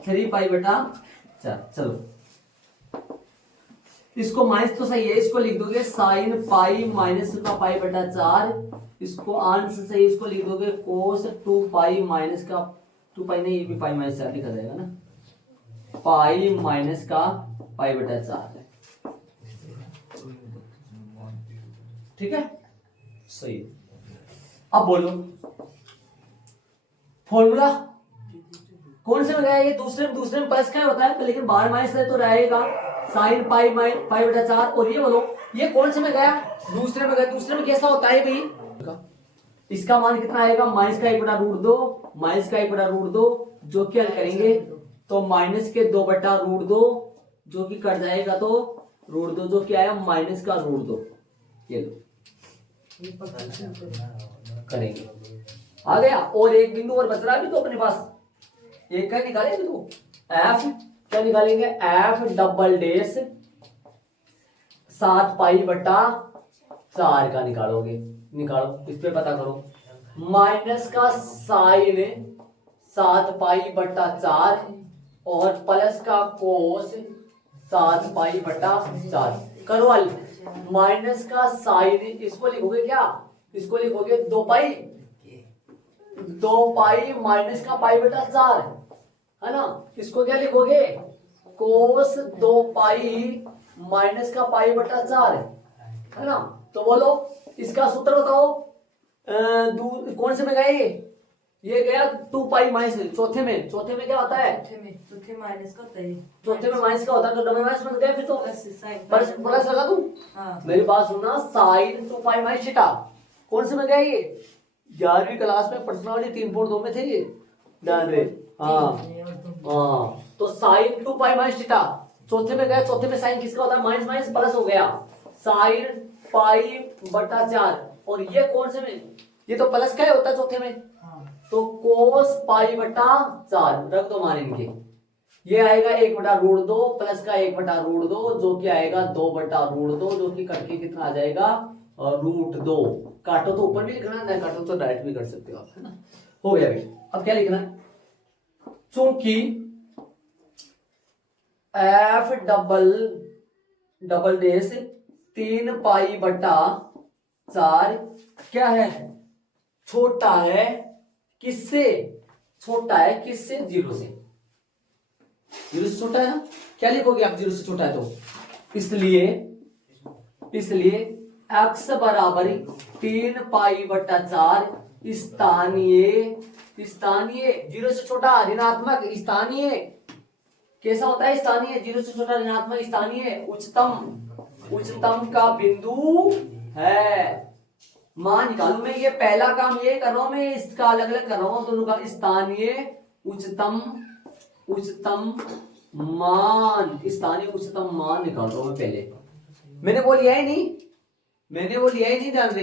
3π/4। चलो इसको माइनस तो सही है, इसको लिख दोगे साइन पाई माइनस का π/4। इसको अंश से सही, इसको लिख दोगे कोस 2π माइनस का 2π नहीं, ये भी पाई माइनस 4 लिखा जाएगा ना, पाई माइनस का π/4 है। ठीक है, सही है। अब बोलो फॉर्मूला कौन से में गया, ये दूसरे में प्लस का होता है, लेकिन बाहर माइनस है तो रहेगा साइन π/4। और ये बोलो ये कौन से में गया, दूसरे में गया। दूसरे में कैसा होता है भाई, इसका मान कितना आएगा, माइनस का 1/√2, माइनस का 1/√2, जो कि हल करेंगे तो माइनस के 2/√2, जो कि कट जाएगा तो √2, जो कि आया माइनस का √2। ये लो करेंगे, आ गया। और एक बिंदु और बच रहा है भी तो अपने पास, एक का निकालेंगे तो एफ क्या निकालेंगे, एफ डबल डेस 7π/4 का निकालोगे। निकालो, इस पे पता करो, माइनस का साइन 7π/4 और प्लस का कोस 7π/4 करो हल। माइनस का साइन इसको लिखोगे क्या, इसको लिखोगे 2π माइनस का π/4 है ना। इसको क्या लिखोगे, कोस 2π माइनस का π/4 है ना। तो बोलो इसका सूत्र बताओ, कौन से में गए, ये गया 2π माइनस चौथे में क्या होता है, चौथे माइनस का होता है, चौथे में माइनस का होता है, तो डबल माइनस बन गया, फिर तो प्लस लगा दूं। हाँ। मेरी बात सुनना, साइन 2π माइनस थीटा कौन से में गया, ये 11वीं क्लास में प्रश्नावली 3.2 में थे ये, ध्यान रहे। हाँ तो साइन 2π माइनस थीटा चौथे में गया, चौथे में साइन किसका होता है, माइनस माइनस प्लस हो गया, साइन π/4। और ये कौन से में, ये तो प्लस का ही होता है चौथे में, तो कोस π/4 रख दो मान इनके। ये आएगा 1/√2 प्लस का 1/√2, जो कि आएगा 2/√2, जो कि कट के कितना आ जाएगा √2। काटो तो ऊपर भी लिखना है, काटो तो डायरेक्ट भी कर सकते हो आप, है ना। हो गया भाई, अब क्या लिखना है, चूंकि एफ डबल डेस 3π/4 क्या है, छोटा है किससे, छोटा है किससे, 0 से। 0 से छोटा है ना, क्या लिखोगे आप, 0 से छोटा है तो इसलिए x बराबर 3π/4 स्थानीय 0 से छोटा ऋणात्मक स्थानीय कैसा होता है, स्थानीय 0 से छोटा ऋणात्मक स्थानीय उच्चतम का बिंदु है। मान निकालू मैं, ये पहला काम ये कर रहा हूं मैं, इसका अलग अलग कर रहा हूं दोनों का। स्थानीय उच्चतम मान, स्थानीय उच्चतम मान निकाल रहा हूं मैं पहले। मैंने वो लिया ही नहीं, ध्यान रहे,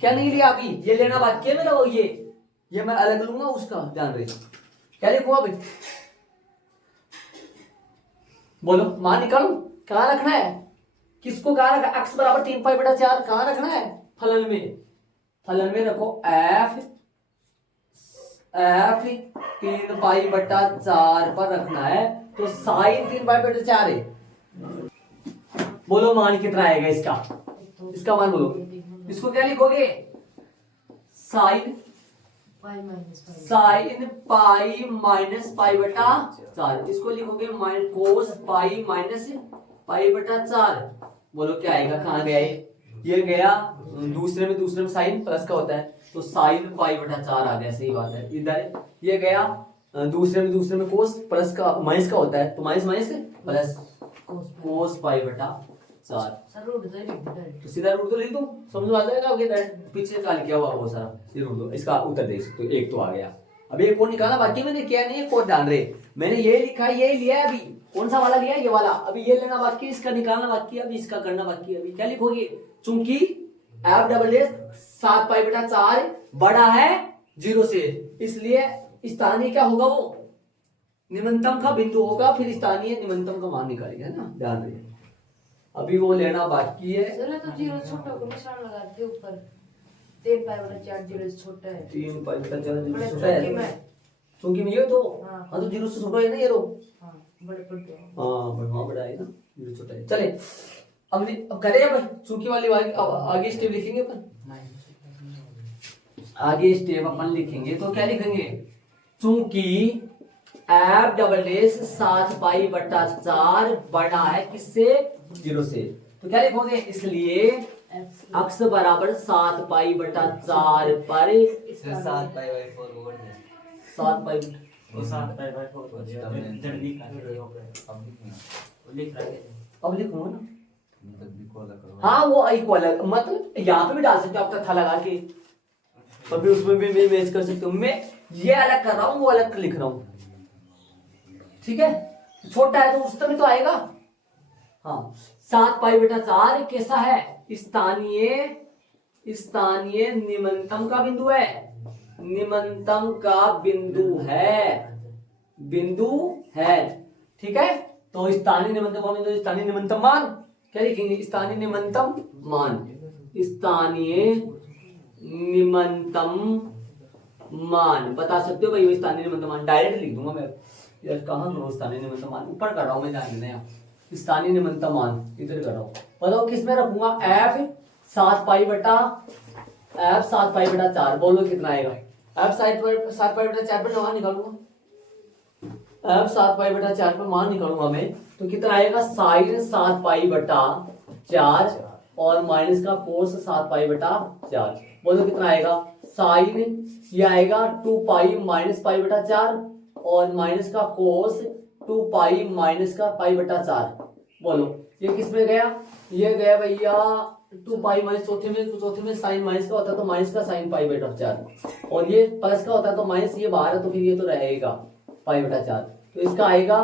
क्या नहीं लिया अभी, ये लेना बाकी है मेरा, वो ये मैं अलग लूंगा उसका, ध्यान रहे। क्या लिखूंगा भाई, बोलो मान निकालू, कहां रखना है, किसको कहां रखना, x बराबर 3π/4 कहां रखना है, फलन में रखो f 3π/4 पर रखना है, तो साइन 3π/4 है। बोलो मान कितना आएगा इसका मान बोलो। इसको क्या लिखोगे, साइन पाई माइनस π/4, इसको लिखोगे कोस पाई माइनस π/4। बोलो क्या आएगा, कहां गया ये गया दूसरे में साइन प्लस का होता है, तो साइन π/4 आ गया, सही बात है। इधर ये गया दूसरे में कोस प्लस का माइनस का होता है, तो माइनस प्लस कोस π/4। तो सीधा रूट तो लिख दो, समझ में आ जाएगा आपके, पीछे का लिखा हुआ वो सारा रूट दो, इसका उत्तर देख सकते हो। एक तो आ गया, अब एक और निकाला, बाकी मैंने क्या नहीं है, कोड डाल रहे, मैंने ये लिखा ये लिया है, अभी कौन सा वाला लिया है, ये वाला, अभी ये लेना बाकी, इसका निकालना बाकी, अभी इसका करना बाकी। अभी क्या लिखोगे, चूंकि एफ डबल एस 7π/4 बड़ा है 0 से, इसलिए स्थानीय क्या होगा, वो निम्नतम का बिंदु होगा, फिर स्थानीय निम्नतम का मान निकालेगा, है ना, ध्यान रखिए। अभी वो लेना बाकी है, चलो तो 0 छोटा को निशान लगा दे ऊपर, 3π/4 0 से छोटा है, 3π/4 छोटा है, चूंकि में ये तो हाँ। हाँ तो जीरो से छोटा है ना ये रो। हाँ बड़े बड़े हाँ बड़ा है ना, जीरो छोटा है। चले अब करें अब चूंकि वाली आगे स्टेप लिखेंगे अपन। आगे स्टेप अपन लिखेंगे तो क्या लिखेंगे, चूंकि एफ डबल एस 7π/4 बड़ा है किससे, जीरो से, तो क्या लिखोगे, इसलिए अक्स बराबर 7π/4 पर 7π/4 बोल दे। 7π वो 7π/4 हो गया, इधर लिखा है वो लिख रहा है। अब लिखूंगा ना, मतलब भी कॉल करो। हाँ वो इक्वल मतलब यहाँ पे भी डाल सकते हो आप तथा लगा के, कभी उसमें भी मैं मैच कर सकते हो। मैं ये अलग कर रहा हूँ वो अलग लिख रहा हूँ, ठीक है, छोटा है तो उस तरह तो आएगा। हाँ 7π/4 कैसा है, स्थानीय निम्नतम का बिंदु है, निम्नतम का बिंदु है, ठीक है। तो स्थानीय निम्नतम का बिंदु, स्थानीय निम्नतम मान क्या लिखेंगे, स्थानीय निम्नतम मान, स्थानीय निम्नतम मान बता सकते हो भाई, स्थानीय निम्नतम मान डायरेक्ट लिख दूंगा मैं यार, कहाँ करो स्थानीय निम्नतम मान, ऊपर कर रहा हूँ मैं, ध्यान देना यहाँ, स्थानीय निम्नतम मान इधर कर रहा हूँ। बताओ किस में रखूंगा, एफ 7π/4, बोलो कितना आएगा, एफ 7π/4 पर मान निकालूंगा, एफ 7π/4 पर मान निकालूंगा मैं, तो कितना आएगा, साइन 7π/4 और माइनस का कोस 7π/4, बोलो कितना आएगा, साइन ये आएगा 2π - π/4 और माइनस का कोस 2π - का π/4, बोलो ये किस में गया, ये गया भैया 2π - चौथे में साइन माइनस का होता है तो माइनस का साइन π/4, और ये प्लस का होता है तो माइनस ये बाहर है तो फिर ये तो रहेगा π/4, तो इसका आएगा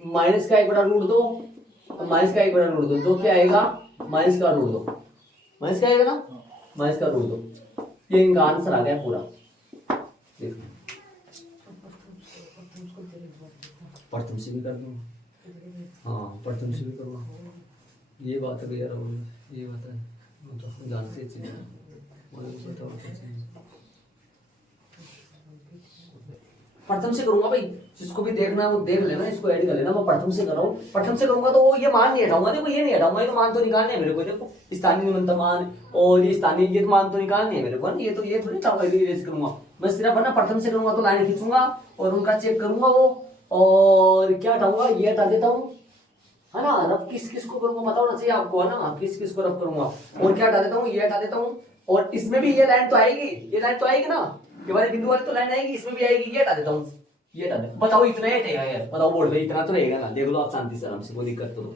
माइनस का 1/√2, माइनस का 1/√2 जो क्या आएगा, माइनस का √2, माइनस का आएगा ना, माइनस का √2, ये इनका आंसर आ गया पूरा। देखो प्रथम से भी कर दूंगा, हाँ प्रथम से भी करूँगा, ये बात है भैया, ये बात है वो तो हम जानते चीजें, प्रथम से करूंगा भाई, जिसको भी देखना है वो देख लेना, इसको ऐड कर लेना, मैं प्रथम से कर रहा हूँ, प्रथम से करूंगा तो वो ये मान नहीं हटाऊंगा, देखो ये नहीं हटाऊंगा, ये मान तो निकालने है मेरे को, देखो स्थानीय निम्नतम मान और ये स्थानीय, ये मान तो निकालने है मेरे को, ये तो ये थोड़ी इरेज करूंगा मैं, सिर्फ है ना प्रथम से करूंगा तो लाइन खींचूंगा और उनका चेक करूंगा वो, और क्या हटाऊंगा, ये हटा देता हूँ, है ना, रफ किस को करूंगा बताओ ना चाहिए आपको, है ना, किस को रफ करूंगा, और क्या हटा देता हूँ, ये हटा देता हूँ, और इसमें भी ये लाइन तो आएगी, ये लाइन तो आएगी ना, ये वाले बिंदु वाली तो लाइन आएगी, इसमें भी आएगी, ये हटा देता हूँ, ये हटा दे, बताओ इतना ही रहेगा यार, बताओ बोर्ड पे इतना तो रहेगा ना, देख लो आप शांति से आराम से, कोई दिक्कत तो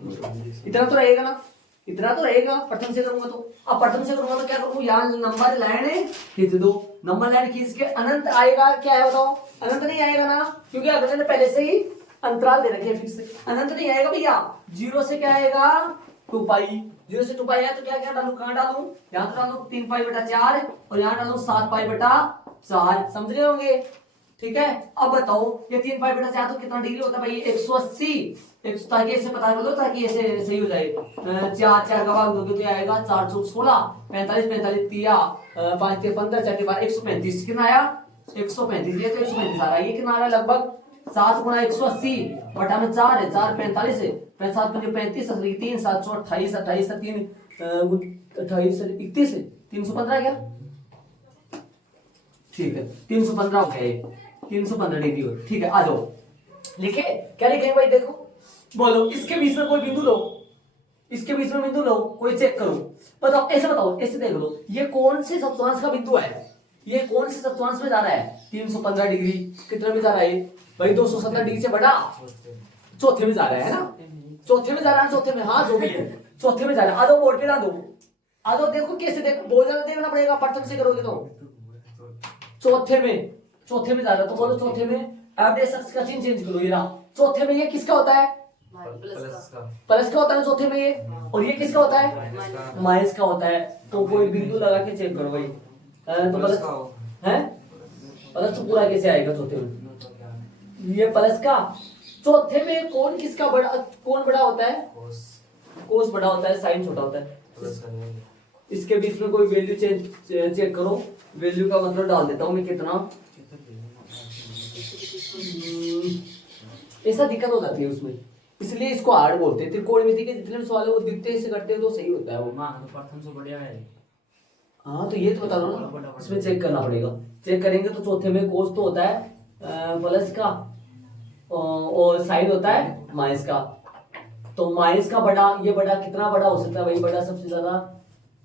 इतना तो रहेगा ना, इतना तो रहेगा, प्रथम से करूंगा तो, अब प्रथम से करूंगा तो क्या करूंगा, यहाँ नंबर लाइन है खींच दो, नंबर लाइन खींच के अनंत आएगा, क्या है बताओ, अनंत नहीं आएगा ना, क्योंकि अगले ने पहले से ही अंतराल दे रखे फिक्स, अनंत नहीं आएगा भैया, जीरो से क्या आएगा 2π, जीरो से 2π आया तो क्या क्या डालू, कहाँ डालू, यहाँ तो डालू 3π/4 और यहाँ डालू 7π/4, समझ रहे होंगे, ठीक है। अब बताओ ये 3π/4 तो कितना डिग्री होता है भाई, 180, ताकि ऐसे पता कर लो, ताकि ऐसे सही हो जाए, 4 का भाग दोगे तो आएगा 416, 45 45 तिया 5 के 15 4 के 12 135, कितना आया 135, ये तो 135 आ रहा है, ये कितना आ रहा है लगभग 7 × 180 बटा में 4 है, 4 45 है, 7 × 35 3 7 28 28 3 28 31 315 क्या, ठीक है 315 हो गया, 315 डिग्री हो, ठीक है। आ जाओ लिखे, क्या लिखेंगे भाई, देखो बोलो, इसके बीच में कोई बिंदु लो, इसके बीच में बिंदु लो, कोई चेक करो, बताओ, ऐसे बताओ, ऐसे देख लो, ये कौन से सप्तमांश का बिंदु है, ये कौन से सप्तमांश में जा रहा है, 315 डिग्री, कितने में जा रहा है भाई, 217 डिग्री से बड़ा चौथे में जा रहा है ना, चौथे में जा रहा है, चौथे में, हाँ जो भी है चौथे में जा रहा है। आ जाओ बोर्ड पे ना दो, आ जाओ, देखो कैसे, देखो बहुत ज्यादा देखना पड़ेगा, प्रथम से करोगे तो चौथे में जा रहा है, तो बोलो चौथे में एवरेज का चिन्ह चेंज करो, ये रहा चौथे में, ये किसका होता है, प्लस का होता है चौथे में ये, और ये किसका होता है, माइनस का होता है, तो कोई बिंदु लगा के चेक करो भाई, तो प्लस है, प्लस तो पूरा कैसे आएगा चौथे में, ये प्लस का, चौथे में कौन किसका बड़ा, कौन बड़ा होता है, कोस बड़ा होता है, साइन छोटा होता है, इसके बीच में कोई वैल्यू चेक करो, वैल्यू का मतलब डाल देता हूं मैं, कितना ऐसा दिक्कत हो जाती है उसमें, इसलिए इसको हार्ड बोलते हैं। त्रिकोणमिति के जितने भी सवाल है वो दिखते से करते हैं तो सही होता है वो। मां तो प्रथम से बढ़िया है। हाँ तो ये तो बता दो ना, इसमें चेक करना पड़ेगा। चेक करेंगे तो चौथे में कोस तो होता है प्लस का और साइन होता है माइनस का। तो माइनस का बड़ा, ये बड़ा कितना बड़ा हो सकता है भाई? बड़ा सबसे ज्यादा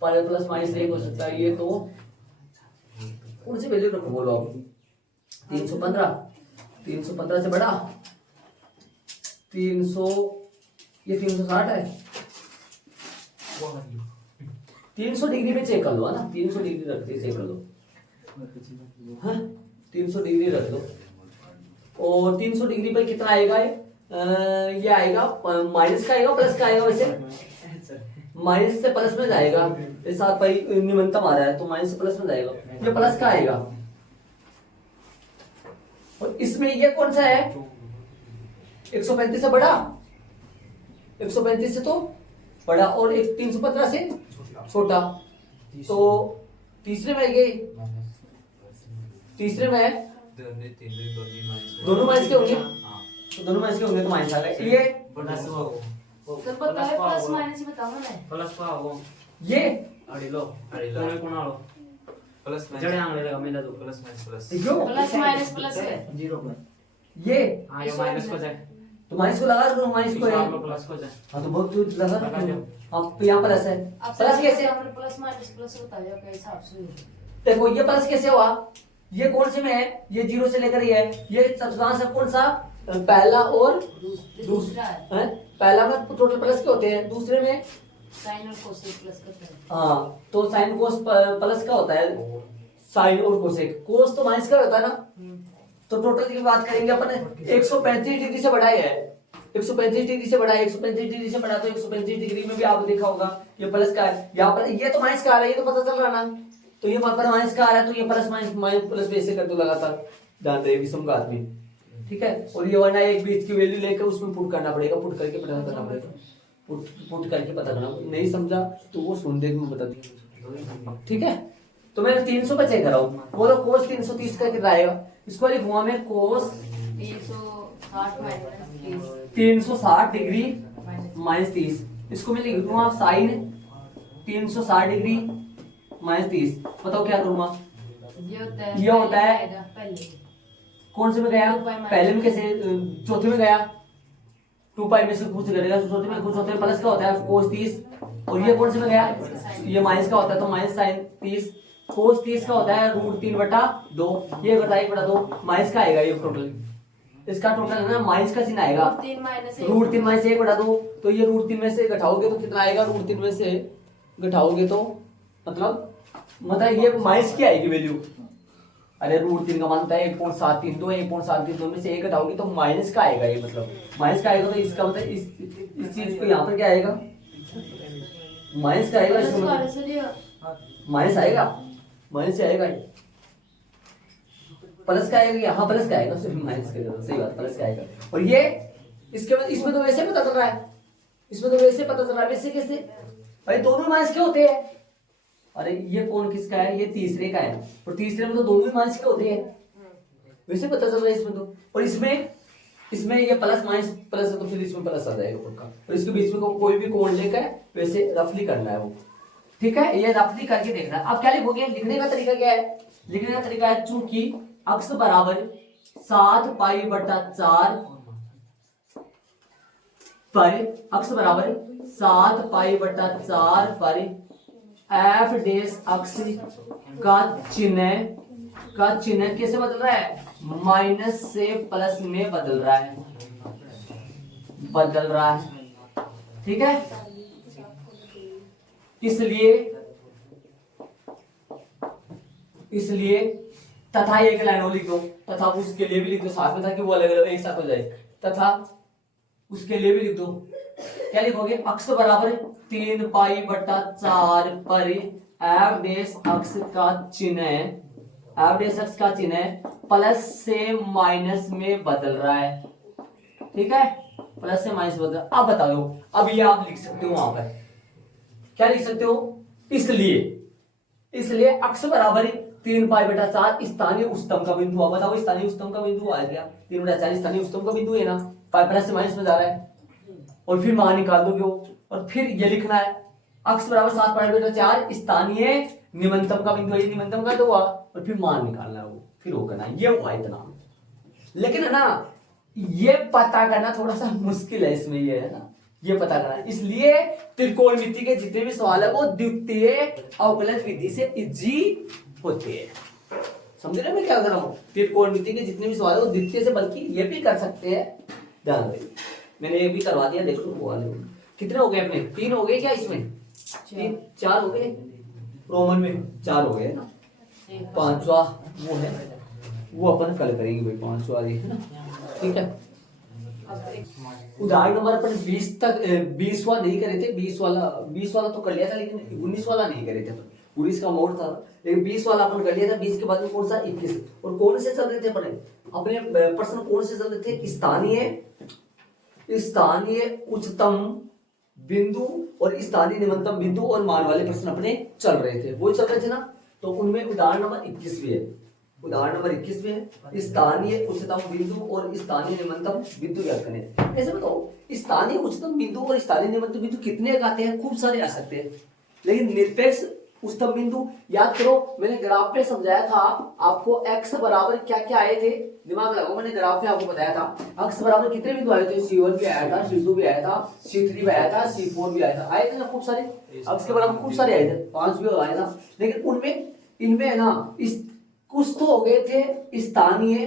प्लस माइनस 1 हो सकता है। ये तो कौन सी वैल्यू रखो बोलो आप? 315 से बड़ा 300, ये 360 है। 300 डिग्री में चेक कर लो है ना, 300 डिग्री रख के चेक कर लो। हाँ 300 डिग्री रख दो और 300 डिग्री पर कितना आएगा ये आएगा माइनस का आएगा प्लस का आएगा? वैसे माइनस से प्लस में जाएगा, इस साथ भाई निम्नतम आ रहा है तो माइनस से प्लस में जाएगा, ये प्लस का आएगा। और इसमें ये कौन सा है? 135 से बड़ा, 135 से तो बड़ा और 315 से छोटा। तो तीसरे में गए, तीसरे में दोनों माइनस के होंगे, तो दोनों माइनस के होंगे तो माइनस आ गए। ये तो बताओ प्लस माइनस बताओ ना। प्लस का वो ये अड़िलो तुम्हें कोणालो प्लस माइनस जड़े आंगले लगा मेला दो plus minus plus plus minus plus है 0 पर। ये हां ये माइनस को जाए तो माइनस को लगा दो, माइनस को है प्लस को जाए। हाँ तो बहुत दूर लगा दो। अब यहाँ प्लस है, प्लस कैसे? प्लस माइनस प्लस होता है क्या हिसाब से? देखो ये प्लस कैसे हुआ? ये कौन से में है? ये 0 से लेकर ये है, ये सबसे कौन सा? पहला और दूसरा है। पहला में टोटल प्लस के होते हैं, दूसरे में साइन और कोसेक प्लस करते हैं। हाँ तो साइन कोस प्लस का होता है, साइन और कोसेक। कोस तो माइनस का होता है ना। तो टोटल की बात करेंगे अपन 135 डिग्री से बड़ा है, 135 डिग्री से बड़ा है, 135 डिग्री से बड़ा तो 135 डिग्री में भी आप देखा होगा ये प्लस का है। यहाँ पर ये तो माइनस का आ रहा है, ये तो पता चल रहा ना। तो ये वहां पर माइनस का आ रहा है तो ये प्लस माइनस माइनस प्लस ऐसे कर दो लगातार, ध्यान रहे विषम घात में, ठीक है। और ये वरना एक बीच की वैल्यू लेकर उसमें पुट करना पड़ेगा, पुट करके पता करना पड़ेगा, पुट करके पता करना। नहीं समझा तो वो सुन देख में बता दूंगा, ठीक है। तो मैंने 300 पे चेक कराऊं, बोलो कोस 330 का कितना आएगा? इसको लिखूंगा मैं कोस 360 डिग्री माइनस 30। इसको मैं लिख दूंगा साइन 360 डिग्री माइनस 30। बताओ क्या करूंगा? ये होता है कौन से में गया? पहले में कैसे? चौथे में गया, 2 पाई में से कुछ करेगा तो चौथे में कुछ होता है प्लस का होता है कोस 30। और ये कौन से में गया? ये माइनस का होता है तो माइनस साइन 30। कोस 30 का होता है √3/2। ये बताइए √2 माइनस का आएगा। ये टोटल इसका टोटल है ना, माइनस का चिन्ह आएगा √3 माइनस 1/2। तो ये √3 में से घटाओगे तो कितना आएगा? √3 में से घटाओगे तो मतलब ये माइनस की आएगी वैल्यू। अरे √3 का मान है 1.732, 1.732 में से 1 घटाओगे तो माइनस का आएगा। ये मतलब माइनस का आएगा तो इसका मतलब इस चीज को यहाँ पर क्या आएगा? माइनस का आएगा, माइनस आएगा, माइनस से आएगा, प्लस का आएगा, यहाँ प्लस का आएगा, सिर्फ माइनस का। सही बात, प्लस का आएगा। और ये इसके बाद इसमें तो वैसे पता चल रहा है, इसमें तो वैसे पता चल रहा है। वैसे कैसे भाई? दोनों माइनस के होते हैं। अरे ये कौन किसका है? ये तीसरे का है, और तीसरे में तो दोनों ही माइनस के होते हैं, वैसे पता चल रहा है इसमें तो। और इसमें ये प्लस माइनस प्लस है तो फिर इसमें प्लस आ जाएगा पक्का। और इसके बीच में कोई भी कोण लेकर वैसे रफली करना है वो, ठीक है। ये रफली करके देखना है। अब क्या लिखोगे? लिखने का तरीका क्या है? लिखने का तरीका है चूंकि अक्स बराबर 7π/4 पर अक्स बराबर 7π/4 पर एफ डेस अक्स का चिन्ह कैसे बदल रहा है? माइनस से प्लस में बदल रहा है, ठीक है। इसलिए तथा एक लाइन और लिख दो, तथा उसके लिए भी लिख दो साथ में, ताकि वो अलग अलग एक साथ हो जाए। तथा उसके लिए भी लिख दो। क्या लिखोगे? अक्स बराबर 3π/4 पर एफ डेस अक्स का चिन्ह प्लस से माइनस में बदल रहा है, ठीक है। प्लस से माइनस बदल। अब बता दो, अब ये आप लिख सकते हो वहां पर, क्या लिख सकते हो? इसलिए अक्स बराबर 3π/4 स्थानीय उच्चतम का बिंदु। अब बताओ स्थानीय उच्चतम का बिंदु आ गया, 3/4 स्थानीय उच्चतम का बिंदु है ना, पाई प्लस से माइनस में जा रहा है, और फिर मान निकाल दोगे वो, और फिर ये लिखना है अक्स बराबर 7π/4 स्थानीय निम्नतम का बिंदु है, ये निम्नतम का तो हुआ, और फिर मान निकालना है वो, फिर वो करना है, ये हुआ इतना। लेकिन है ना ये पता करना थोड़ा सा मुश्किल है इसमें, ये है ना ये पता करना है, इसलिए त्रिकोणमिति के जितने भी सवाल है वो द्वितीय अवकलन विधि से इजी होते हैं। समझ रहे मैं क्या कर रहा हूँ? त्रिकोणमिति के जितने भी सवाल है वो द्वितीय से, बल्कि ये भी कर सकते हैं। ध्यान रखिए, मैंने ये भी करवा दिया, देख लो वो वाले कितने हो गए अपने, 3 हो गए क्या इसमें, 4 हो गए, रोमन में 4 हो गए ना, 5वां वो है, वो अपन कल करेंगे भाई, 5वां है ना, ठीक है। उदाहरण नंबर अपन 20 तक 20वां नहीं करे थे, 20 वाला तो कर लिया था, लेकिन 19 वाला नहीं करे थे, 19 का मोड था, लेकिन 20 वाला अपन कर लिया था। 20 के बाद में कौन सा 21, और कौन से चल रहे थे अपने प्रश्न कौन से चल रहे थे, स्थानीय उच्चतम बिंदु और स्थानीय निम्नतम बिंदु और मान वाले प्रश्न अपने चल रहे थे, वो चल रहे थे ना। तो उनमें उदाहरण नंबर 21 भी है, उदाहरण नंबर 21 में है स्थानीय उच्चतम बिंदु और स्थानीय निम्नतम बिंदु ज्ञात करें। ऐसे बताओ स्थानीय उच्चतम बिंदु और स्थानीय निम्नतम बिंदु कितने आते हैं, खूब सारे आ सकते हैं, लेकिन निरपेक्ष उच्चतम बिंदु याद करो, मैंने ग्राफ पे समझाया था आपको, x बराबर क्या क्या आए थे, दिमाग लगाओ, मैंने ग्राफ में आपको बताया था x बराबर कितने बिंदु आए थे, C1 भी आया था, C2 भी आया था, C3 भी आया था, C4 भी आया था, आए थे ना खूब सारे, x के बराबर खूब सारे आए थे, 5 भी आया था। लेकिन उनमें इनमें है ना इस कुछ तो हो गए थे स्थानीय,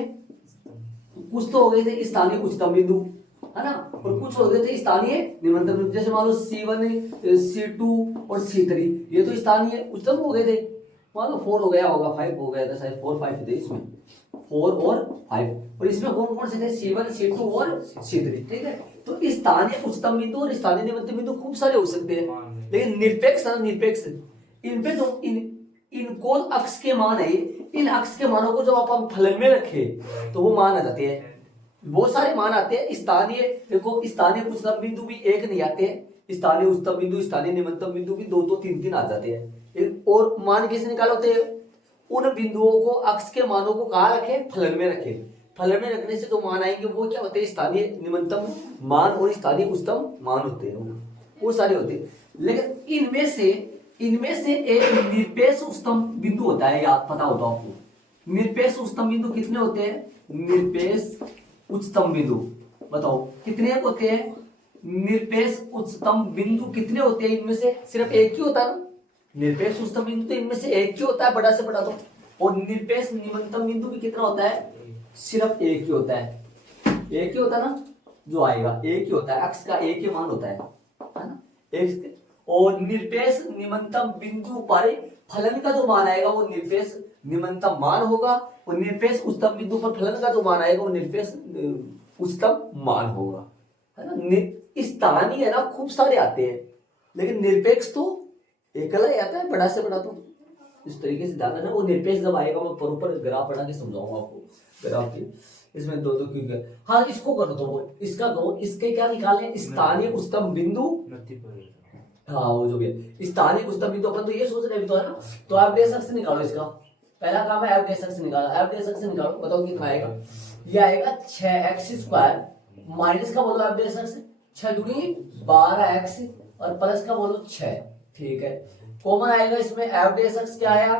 कुछ तो हो गए थे स्थानीय उच्चतम बिंदु, है ना, और कुछ हो गए थे स्थानीय निम्नतम बिंदु। जैसे मान लो C1 C2 और C3 ये तो स्थानीय उच्चतम हो गए थे, मान लो 4 हो गया होगा, 5 हो गया था शायद, 4 5 थे इसमें, 4 और 5, और इसमें कौन कौन से थे, C1 C2 और C3, ठीक है। तो स्थानीय उच्चतम बिंदु और स्थानीय निम्नतम बिंदु खूब सारे हो सकते हैं, लेकिन निरपेक्ष निरपेक्ष इनपे तो इनको अक्ष के मान है, इन अक्ष के मानों को जब आप फलन में रखे तो वो मान आ जाते हैं, बहुत सारे मान आते हैं। स्थानीय देखो, स्थानीय उच्चतम बिंदु भी एक नहीं आते हैं, स्थानीय उच्चतम बिंदु स्थानीय निम्नतम बिंदु भी 2 2 3 3 आ जाते हैं। और मान कैसे निकाले होते हैं, उन बिंदुओं को अक्ष के मानों को कहाँ रखे, फलन में रखे, फलन में रखने से जो मान आएंगे वो क्या होते हैं, स्थानीय निम्नतम मान और स्थानीय उच्चतम मान होते हैं, वो सारे होते हैं। लेकिन इनमें से एक निरपेक्ष उच्चतम बिंदु होता है, याद पता होता है आपको। निरपेक्ष उच्चतम बिंदु कितने होते हैं, निरपेक्ष उच्चतम बिंदु बताओ कितने होते हैं, निरपेक्ष उच्चतम बिंदु कितने होते हैं, इनमें से सिर्फ एक ही होता है ना, निरपेक्ष उच्चतम बिंदु तो इनमें से एक ही होता है, बड़ा से बड़ा तो, और निरपेक्ष निम्नतम बिंदु भी कितना होता है, सिर्फ एक ही होता है, एक ही होता है ना, जो आएगा एक ही होता है, अक्ष का एक ही मान होता है ना, एक। और निरपेक्ष निम्नतम बिंदु पर फलन का जो मान आएगा वो निरपेक्ष निम्नतम मान होगा, और निरपेक्ष उच्चतम बिंदु पर फलन का जो मान आएगा वो निरपेक्ष उच्चतम मान होगा, है ना। स्थानीय है ना खूब सारे आते हैं, लेकिन निरपेक्ष तो एकला ही आता है, बड़ा से बड़ा तो। इस तरीके से ध्यान रखना, वो निरपेक्ष जब आएगा मैं प्रॉपर ग्राफ बना के समझाऊंगा आपको, ग्राफ की इसमें 2 2 क्यों। हाँ इसको करो, तो इसका करो, इसके क्या निकालें, स्थानीय उच्चतम बिंदु, हाँ हो जो गया स्थानीय उच्चतम बिंदु। अपन तो ये सोच रहे तो है ना, तो आप डेस अक्ष निकालो, इसका पहला काम है एफ डेस अक्ष निकालो, एफ डेस अक्ष निकालो, बताओ कितना आएगा, ये आएगा 6x² माइनस का बोलो एफ डेस अक्ष 6 दूनी 12x और प्लस का बोलो 6, ठीक है। कॉमन आएगा इसमें एफ डेस अक्ष क्या आया,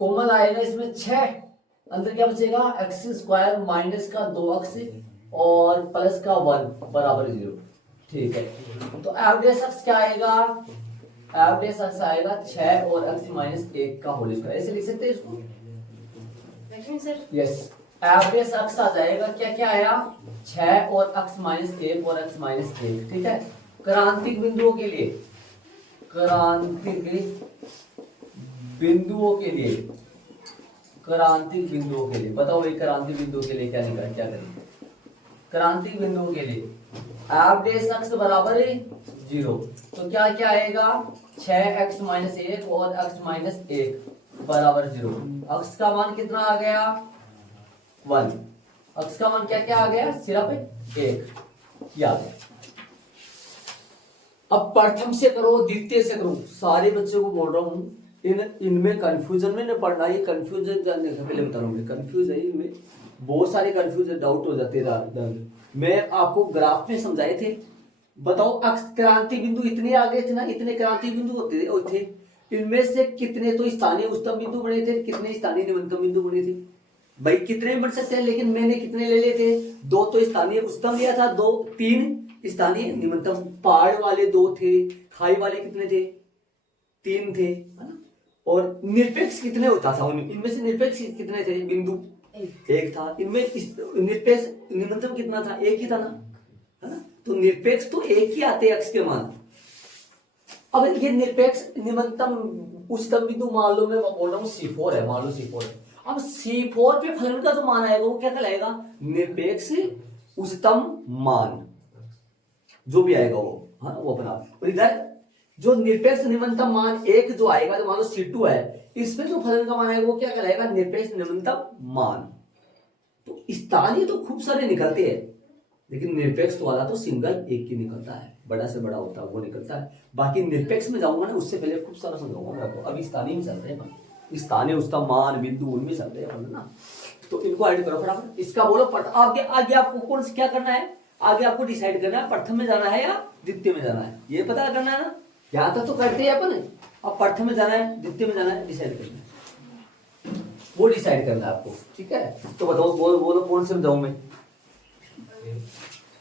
कॉमन आएगा इसमें 6, अंदर क्या बचेगा x² माइनस का 2x और प्लस का 1 बराबर 0, ठीक है। तो एवरेज अक्ष क्या आएगा, एवरेज अक्ष आएगा 6 और x माइनस 1 का होल स्क्वायर, ऐसे लिख सकते हैं इसको, यस। एवरेज अक्ष आ जाएगा क्या क्या आया, 6 और x माइनस 1 और x माइनस 1, ठीक है। क्रांतिक बिंदुओं के लिए, क्रांतिक बिंदुओं के लिए, क्रांतिक बिंदुओं के लिए बताओ भाई, क्रांतिक बिंदुओं के लिए क्या निकाल, क्या करें, क्रांतिक बिंदुओं के लिए एवरेज अक्ष बराबर 0, तो क्या क्या आएगा 6x माइनस 1 और x माइनस 1 बराबर 0। अक्ष का मान कितना आ गया 1, अक्ष का मान क्या क्या आ गया, सिर्फ 1 किया गया। अब प्रथम से करो, द्वितीय से करो, सारे बच्चों को बोल रहा हूं इनमें कंफ्यूजन में नहीं पड़ना, ये कंफ्यूजन जानने का पहले बता रहा हूँ, कंफ्यूज है इनमें, बहुत सारे कंफ्यूजन डाउट हो जाते हैं। मैं आपको ग्राफ में समझाए थे, बताओ अक्ष क्रांति बिंदु इतने आगे थे ना, इतने क्रांति बिंदु होते थे, इनमें से कितने तो स्थानीय उच्चतम बिंदु बने थे, कितने स्थानीय निम्नतम बिंदु बने थे? भाई कितने बन सकते हैं, लेकिन मैंने कितने ले लिए थे? 2 तो स्थानीय उच्चतम लिया था, 3 स्थानीय निम्नतम। पहाड़ वाले 2 थे, खाई वाले कितने थे? 3 थे, है ना? और निरपेक्ष कितने होता था इनमें से? निरपेक्ष कितने थे बिंदु? 1 था। इनमें निरपेक्ष निम्नतम कितना था? 1 ही था ना, है ना? तो निरपेक्ष तो 1 ही आते अक्ष के मान। अब ये निरपेक्ष निम्नतम उच्चतम बिंदु मान लो, मैं बोल रहा हूँ C4 है, मान लो C4 है। अब C4 पे फलन का जो मान आएगा वो क्या कहलाएगा? निरपेक्ष उच्चतम मान, जो भी आएगा वो, हाँ वो अपना। और इधर जो निरपेक्ष निम्नतम मान 1 जो आएगा, जो मान लो C2 है, इसमें जो फलन का मान आएगा वो क्या कहलाएगा? निरपेक्ष निम्नतम मान। तो स्थानीय तो खूब सारे निकलते हैं, लेकिन निरपेक्ष वाला तो सिंगल एक ही निकलता है, बड़ा से बड़ा होता है वो निकलता है। बाकी निरपेक्ष में जाऊंगा ना, उससे पहले खूब सारा समझाऊंगा मैं आपको। अभी स्थानीय में चल रहे हैं, स्थानीय उसका मान बिंदु उनमें चल रहे हैं ना। तो इनको ऐड करो फटाफट। इसका बोलो आगे आगे आपको कौन से क्या करना है? आगे आपको डिसाइड करना है प्रथम में जाना है या द्वितीय में जाना है, ये पता करना है ना। यहाँ तक तो करते हैं अपन, अब प्रथम में जाना है द्वितीय में जाना है, डिसाइड करना है, वो डिसाइड करना है आपको, ठीक है? तो बताओ बोलो कौन से में जाऊं मैं,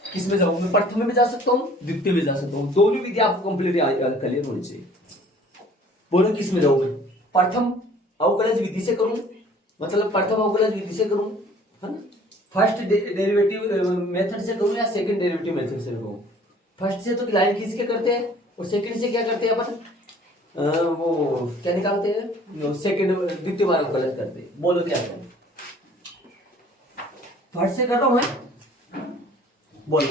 किस में जाऊं मैं? प्रथम में जा सकता हूँ, द्वितीय में जा सकता हूँ, दोनों विधि आपको कंप्लीट क्लियर होनी चाहिए। बोलो किस में जाऊं मैं? प्रथम अवकलज विधि से करूं, मतलब प्रथम अवकलज विधि से करूं, है ना? फर्स्ट डेरिवेटिव मेथड से करूं या सेकंड डेरिवेटिव मेथड से करूं? फर्स्ट से तो लाइन खींच के करते हैं, और सेकंड से क्या करते हैं अपन? वो क्या निकालते हैं? सेकंड द्वितीय बार अवकलज करते हैं। बोलो क्या करें? फर्स्ट से कर रहा हूं मैं, बोलो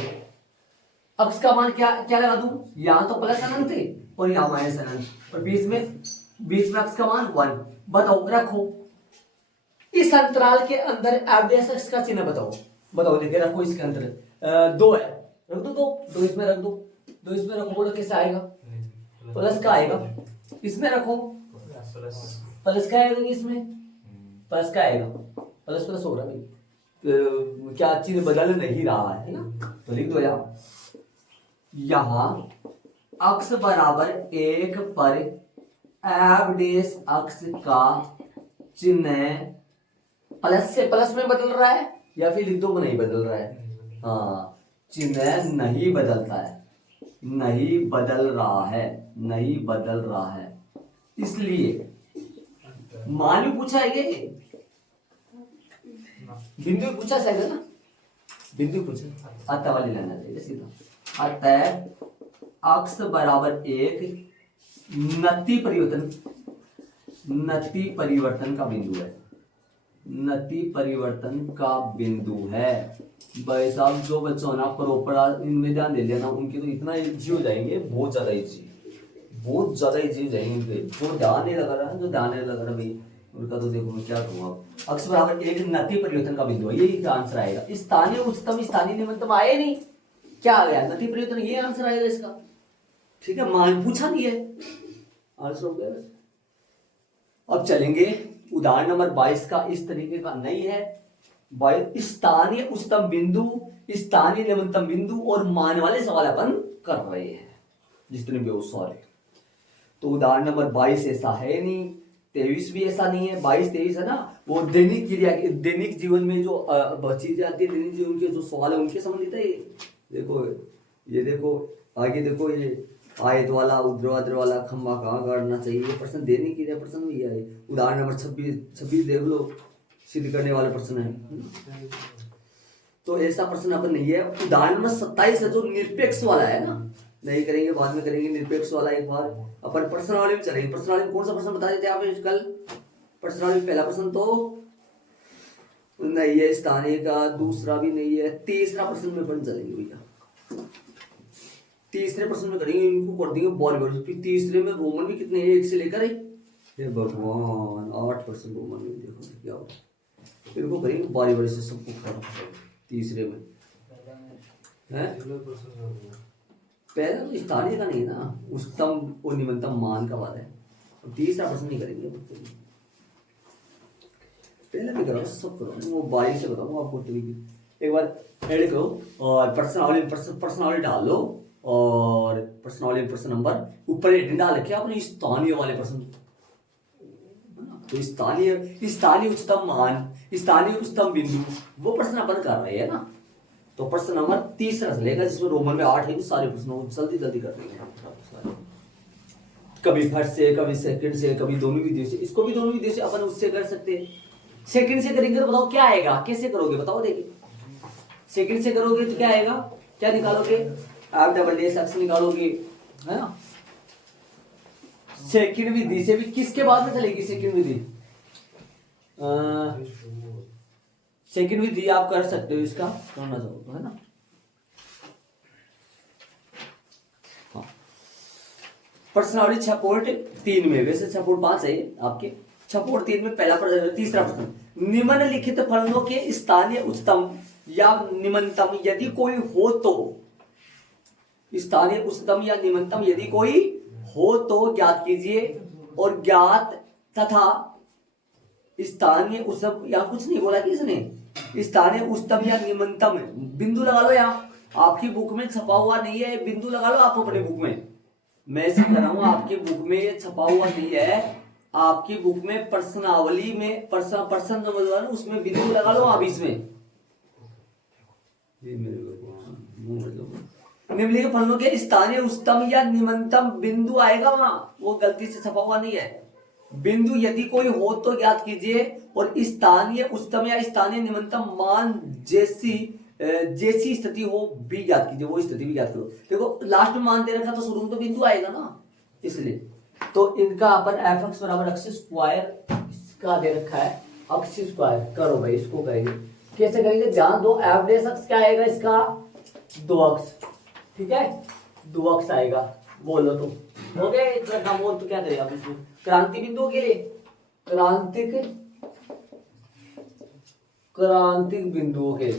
अक्ष का मान क्या क्या लगा दूं? यहां तो प्लस अनंत है और यहां माइनस अनंत, और बीच में अक्ष का मान 1। बताओ, रखो इस अंतराल के अंदर एवरेज अक्ष का चिन्ह बताओ देखिए, रखो इसके अंदर 2 है, रख दो 2 इसमें रख दो, 2 इसमें रखो। बोलो कैसे आएगा? प्लस का आएगा। इसमें रखो प्लस का आएगा, इसमें प्लस का आएगा, प्लस प्लस हो रहा है, क्या चिन्ह बदल नहीं रहा है ना? तो लिख दो यहां अक्ष बराबर 1 पर एवरेज अक्ष का चिन्ह प्लस से प्लस में बदल रहा है, या फिर लिख दो नहीं बदल रहा है? हाँ, चिन्ह नहीं बदलता है, नहीं बदल रहा है। इसलिए मान भी पूछा है ये, बिंदु पूछा शायद है ना, बिंदु पूछा, अतः वाली लेना चाहिए सीधा। अतः अक्ष बराबर 1 नति परिवर्तन का बिंदु है, नति परिवर्तन का बिंदु है। भाई साहब जो बच्चों ना प्रॉपर इनमें ध्यान दे लिया ना, उनके तो इतना इजी हो जाएंगे, बहुत ज्यादा इजी हो जाएंगे। जो ध्यान नहीं लगा रहा, भाई उनका तो देखो मैं क्या कहूँ। अक्ष बराबर 1 नति परिवर्तन का बिंदु है, यही आंसर आएगा। स्थानीय उच्चतम स्थानीय निम्नतम आए नहीं, क्या आ गया? नति परिवर्तन, ये आंसर आएगा इसका, ठीक है? मान पूछा नहीं है, आंसर हो गया। अब चलेंगे उदाहरण नंबर 22 का, इस तरीके का नहीं है। स्थानीय उच्चतम बिंदु, स्थानीय निम्नतम बिंदु और मान वाले सवाल अपन कर रहे हैं, जितने भी सवाल। तो उदाहरण नंबर 22 ऐसा है नहीं, 23 भी ऐसा नहीं है। 22-23 है ना, वो दैनिक क्रिया, दैनिक जीवन में जो चीजें आती है, दैनिक जीवन के जो सवाल है उनके संबंधित है। ये देखो आगे देखो, ये आयत वाला ऊर्ध्वाधर वाला खंभा कहाँ गाड़ना चाहिए, ये प्रश्न दैनिक क्रिया प्रश्न भी है। उदाहरण नंबर 26 देख लो, सिद्ध करने वाले प्रश्न है। तो ऐसा प्रश्न अपन नहीं है। उदाहरण नंबर 27 है जो निरपेक्ष वाला है ना, नहीं करेंगे बाद में करेंगे, निरपेक्ष वाला एक बार अपन प्रश्नावली में चलेंगे। प्रश्नावली में कौन सा प्रश्न बता देते आप कल? प्रश्नावली में पहला प्रश्न तो नहीं है, स्थानीय का दूसरा भी नहीं है, तीसरा प्रश्न में अपन चलेंगे भैया। तीसरे प्रश्न में करेंगे, इनको कर देंगे बॉलीवुड। तीसरे में रोमन भी कितने हैं, 1 से लेकर हे भगवान 8% रोमन में, देखो क्या होगा। इनको करेंगे बॉलीवुड से सबको खत्म। तीसरे में है पहले तो स्थानीय का नहीं ना, उच्चतम और निम्नतम मान का बात है। तीसरा प्रश्न नहीं करेंगे, पहले भी करो, सब करो, वो बारी से बताऊंगा आपको तरीके। एक बार ऐड करो और पर्सनालिटी डाल लो और पर्सनालिटी प्रश्न नंबर ऊपर हेडिंग डाल रखे आपने स्थानीय वाले प्रश्न। तो स्थानीय उच्चतम मान, स्थानीय उच्चतम बिंदु, वो प्रश्न अपन कर रहे हैं ना। तो प्रश्न नंबर 30 चलेगा जिसमें रोमन में 8 है, सारे प्रश्नों को जल्दी जल्दी कर देंगे, कभी फर्स्ट से, कभी सेकंड से, कभी दोनों विधियों से। इसको भी दोनों विधियों से अपन उससे कर सकते हैं। सेकंड से करेंगे तो बताओ क्या आएगा, कैसे करोगे बताओ। देखिए सेकंड से करोगे तो क्या आएगा, क्या निकालोगे, आप डबल डे एक्स निकालोगे, है ना। सेकंड विधि से भी किसके बाद में चलेगी सेकंड विधि, सेकंड विधि आप कर सकते हो, इसका करना चाहो तो, है ना। हाँ। पर्सनालिटी 6.3 में, वैसे 6.5 है आपके, 6.3 में पहला तीसरा प्रश्न, निम्नलिखित फलनों के स्थानीय उच्चतम या निम्नतम यदि कोई हो तो, स्थानीय उच्चतम या निम्नतम यदि कोई हो तो ज्ञात कीजिए। और ज्ञात तथा स्थानीय उच्चतम, यहाँ कुछ नहीं बोला कि इसने, स्थानीय उच्चतम या निम्नतम बिंदु लगा लो। यहाँ आपकी बुक में छपा हुआ नहीं है, बिंदु लगा लो आप अपने बुक में। मैं ऐसे कर रहा हूँ, आपकी बुक में छपा हुआ नहीं है, आपकी बुक में प्रश्नावली में प्रश्न नंबर उसमें बिंदु लगा लो आप इसमें। निम्नलिखित फलनों के स्थानीय उच्चतम या निम्नतम बिंदु आएगा वहां, वो गलती से छपा हुआ नहीं है। बिंदु यदि कोई हो तो ज्ञात कीजिए और स्थानीय उच्चतम या स्थानीय निम्नतम मान जैसी स्थिति हो भी ज्ञात कीजिए, वो स्थिति भी ज्ञात करो। देखो लास्ट में मान दे रखा तो शुरू में तो बिंदु आएगा ना, इसलिए तो इनका अपन एफ एक्स बराबर एक्स स्क्वायर इसका दे रखा है, एक्स स्क्वायर करो भाई, इसको करेंगे कैसे करेंगे, ध्यान दो। एफ डेस एक्स क्या आएगा इसका 2x, ठीक है 2x आएगा, बोलो तो हो गया इतना काम। बोल तो क्या करेगा आप इसमें, क्रांति बिंदुओं के लिए क्रांतिक बिंदुओं के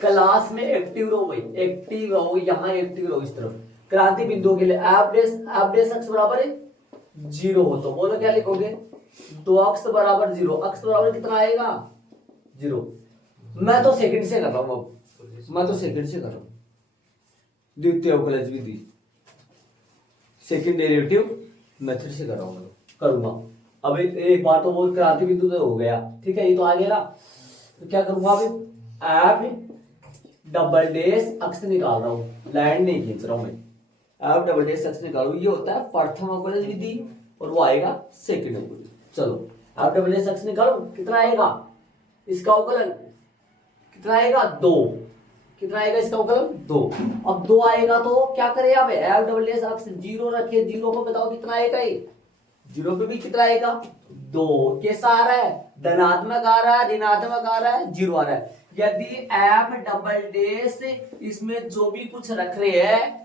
क्लास में एक्टिव रहो भाई, एक्टिव रहो, यहाँ एक्टिव रहो इस तरफ। क्रांति बिंदुओं के लिए एफ डेस एक्स बराबर 0 हो तो बोलो क्या लिखोगे, 2x बराबर 0, x बराबर कितना आएगा 0। मैं तो सेकंड से कर रहा हूँ, मैं तो सेकंड से कर रहा हूँ, द्वितीय अवकलज विधि सेकंड डेरिवेटिव मेथड से कर रहा हूँ, करूंगा। अब एक बार तो वो क्रांति बिंदु तो हो गया, ठीक है ये तो आ गया। तो क्या करूंगा अभी, एफ डबल डेस एक्स निकाल रहा हूँ, लाइन नहीं खींच रहा हूँ मैं, एफ डबल डेस एक्स निकालू, ये होता है प्रथम अवकलज विधि और वो आएगा सेकंड अवकलज। चलो एफ डबल डेस एक्स निकालो, कितना आएगा इसका अवकलन, कितना आएगा 2, कितना आएगा इसका अवकलन 2। अब 2 आएगा तो क्या करें आप, एफ डबल डेस एक्स 0 रखे, 0 को बताओ कितना आएगा, ये 0 पे भी कितना आएगा 2, कैसा आ रहा है धनात्मक आ रहा है, ऋणात्मक आ रहा है, 0 आ रहा है। यदि एफ डबल डेस इसमें जो भी कुछ रख रहे हैं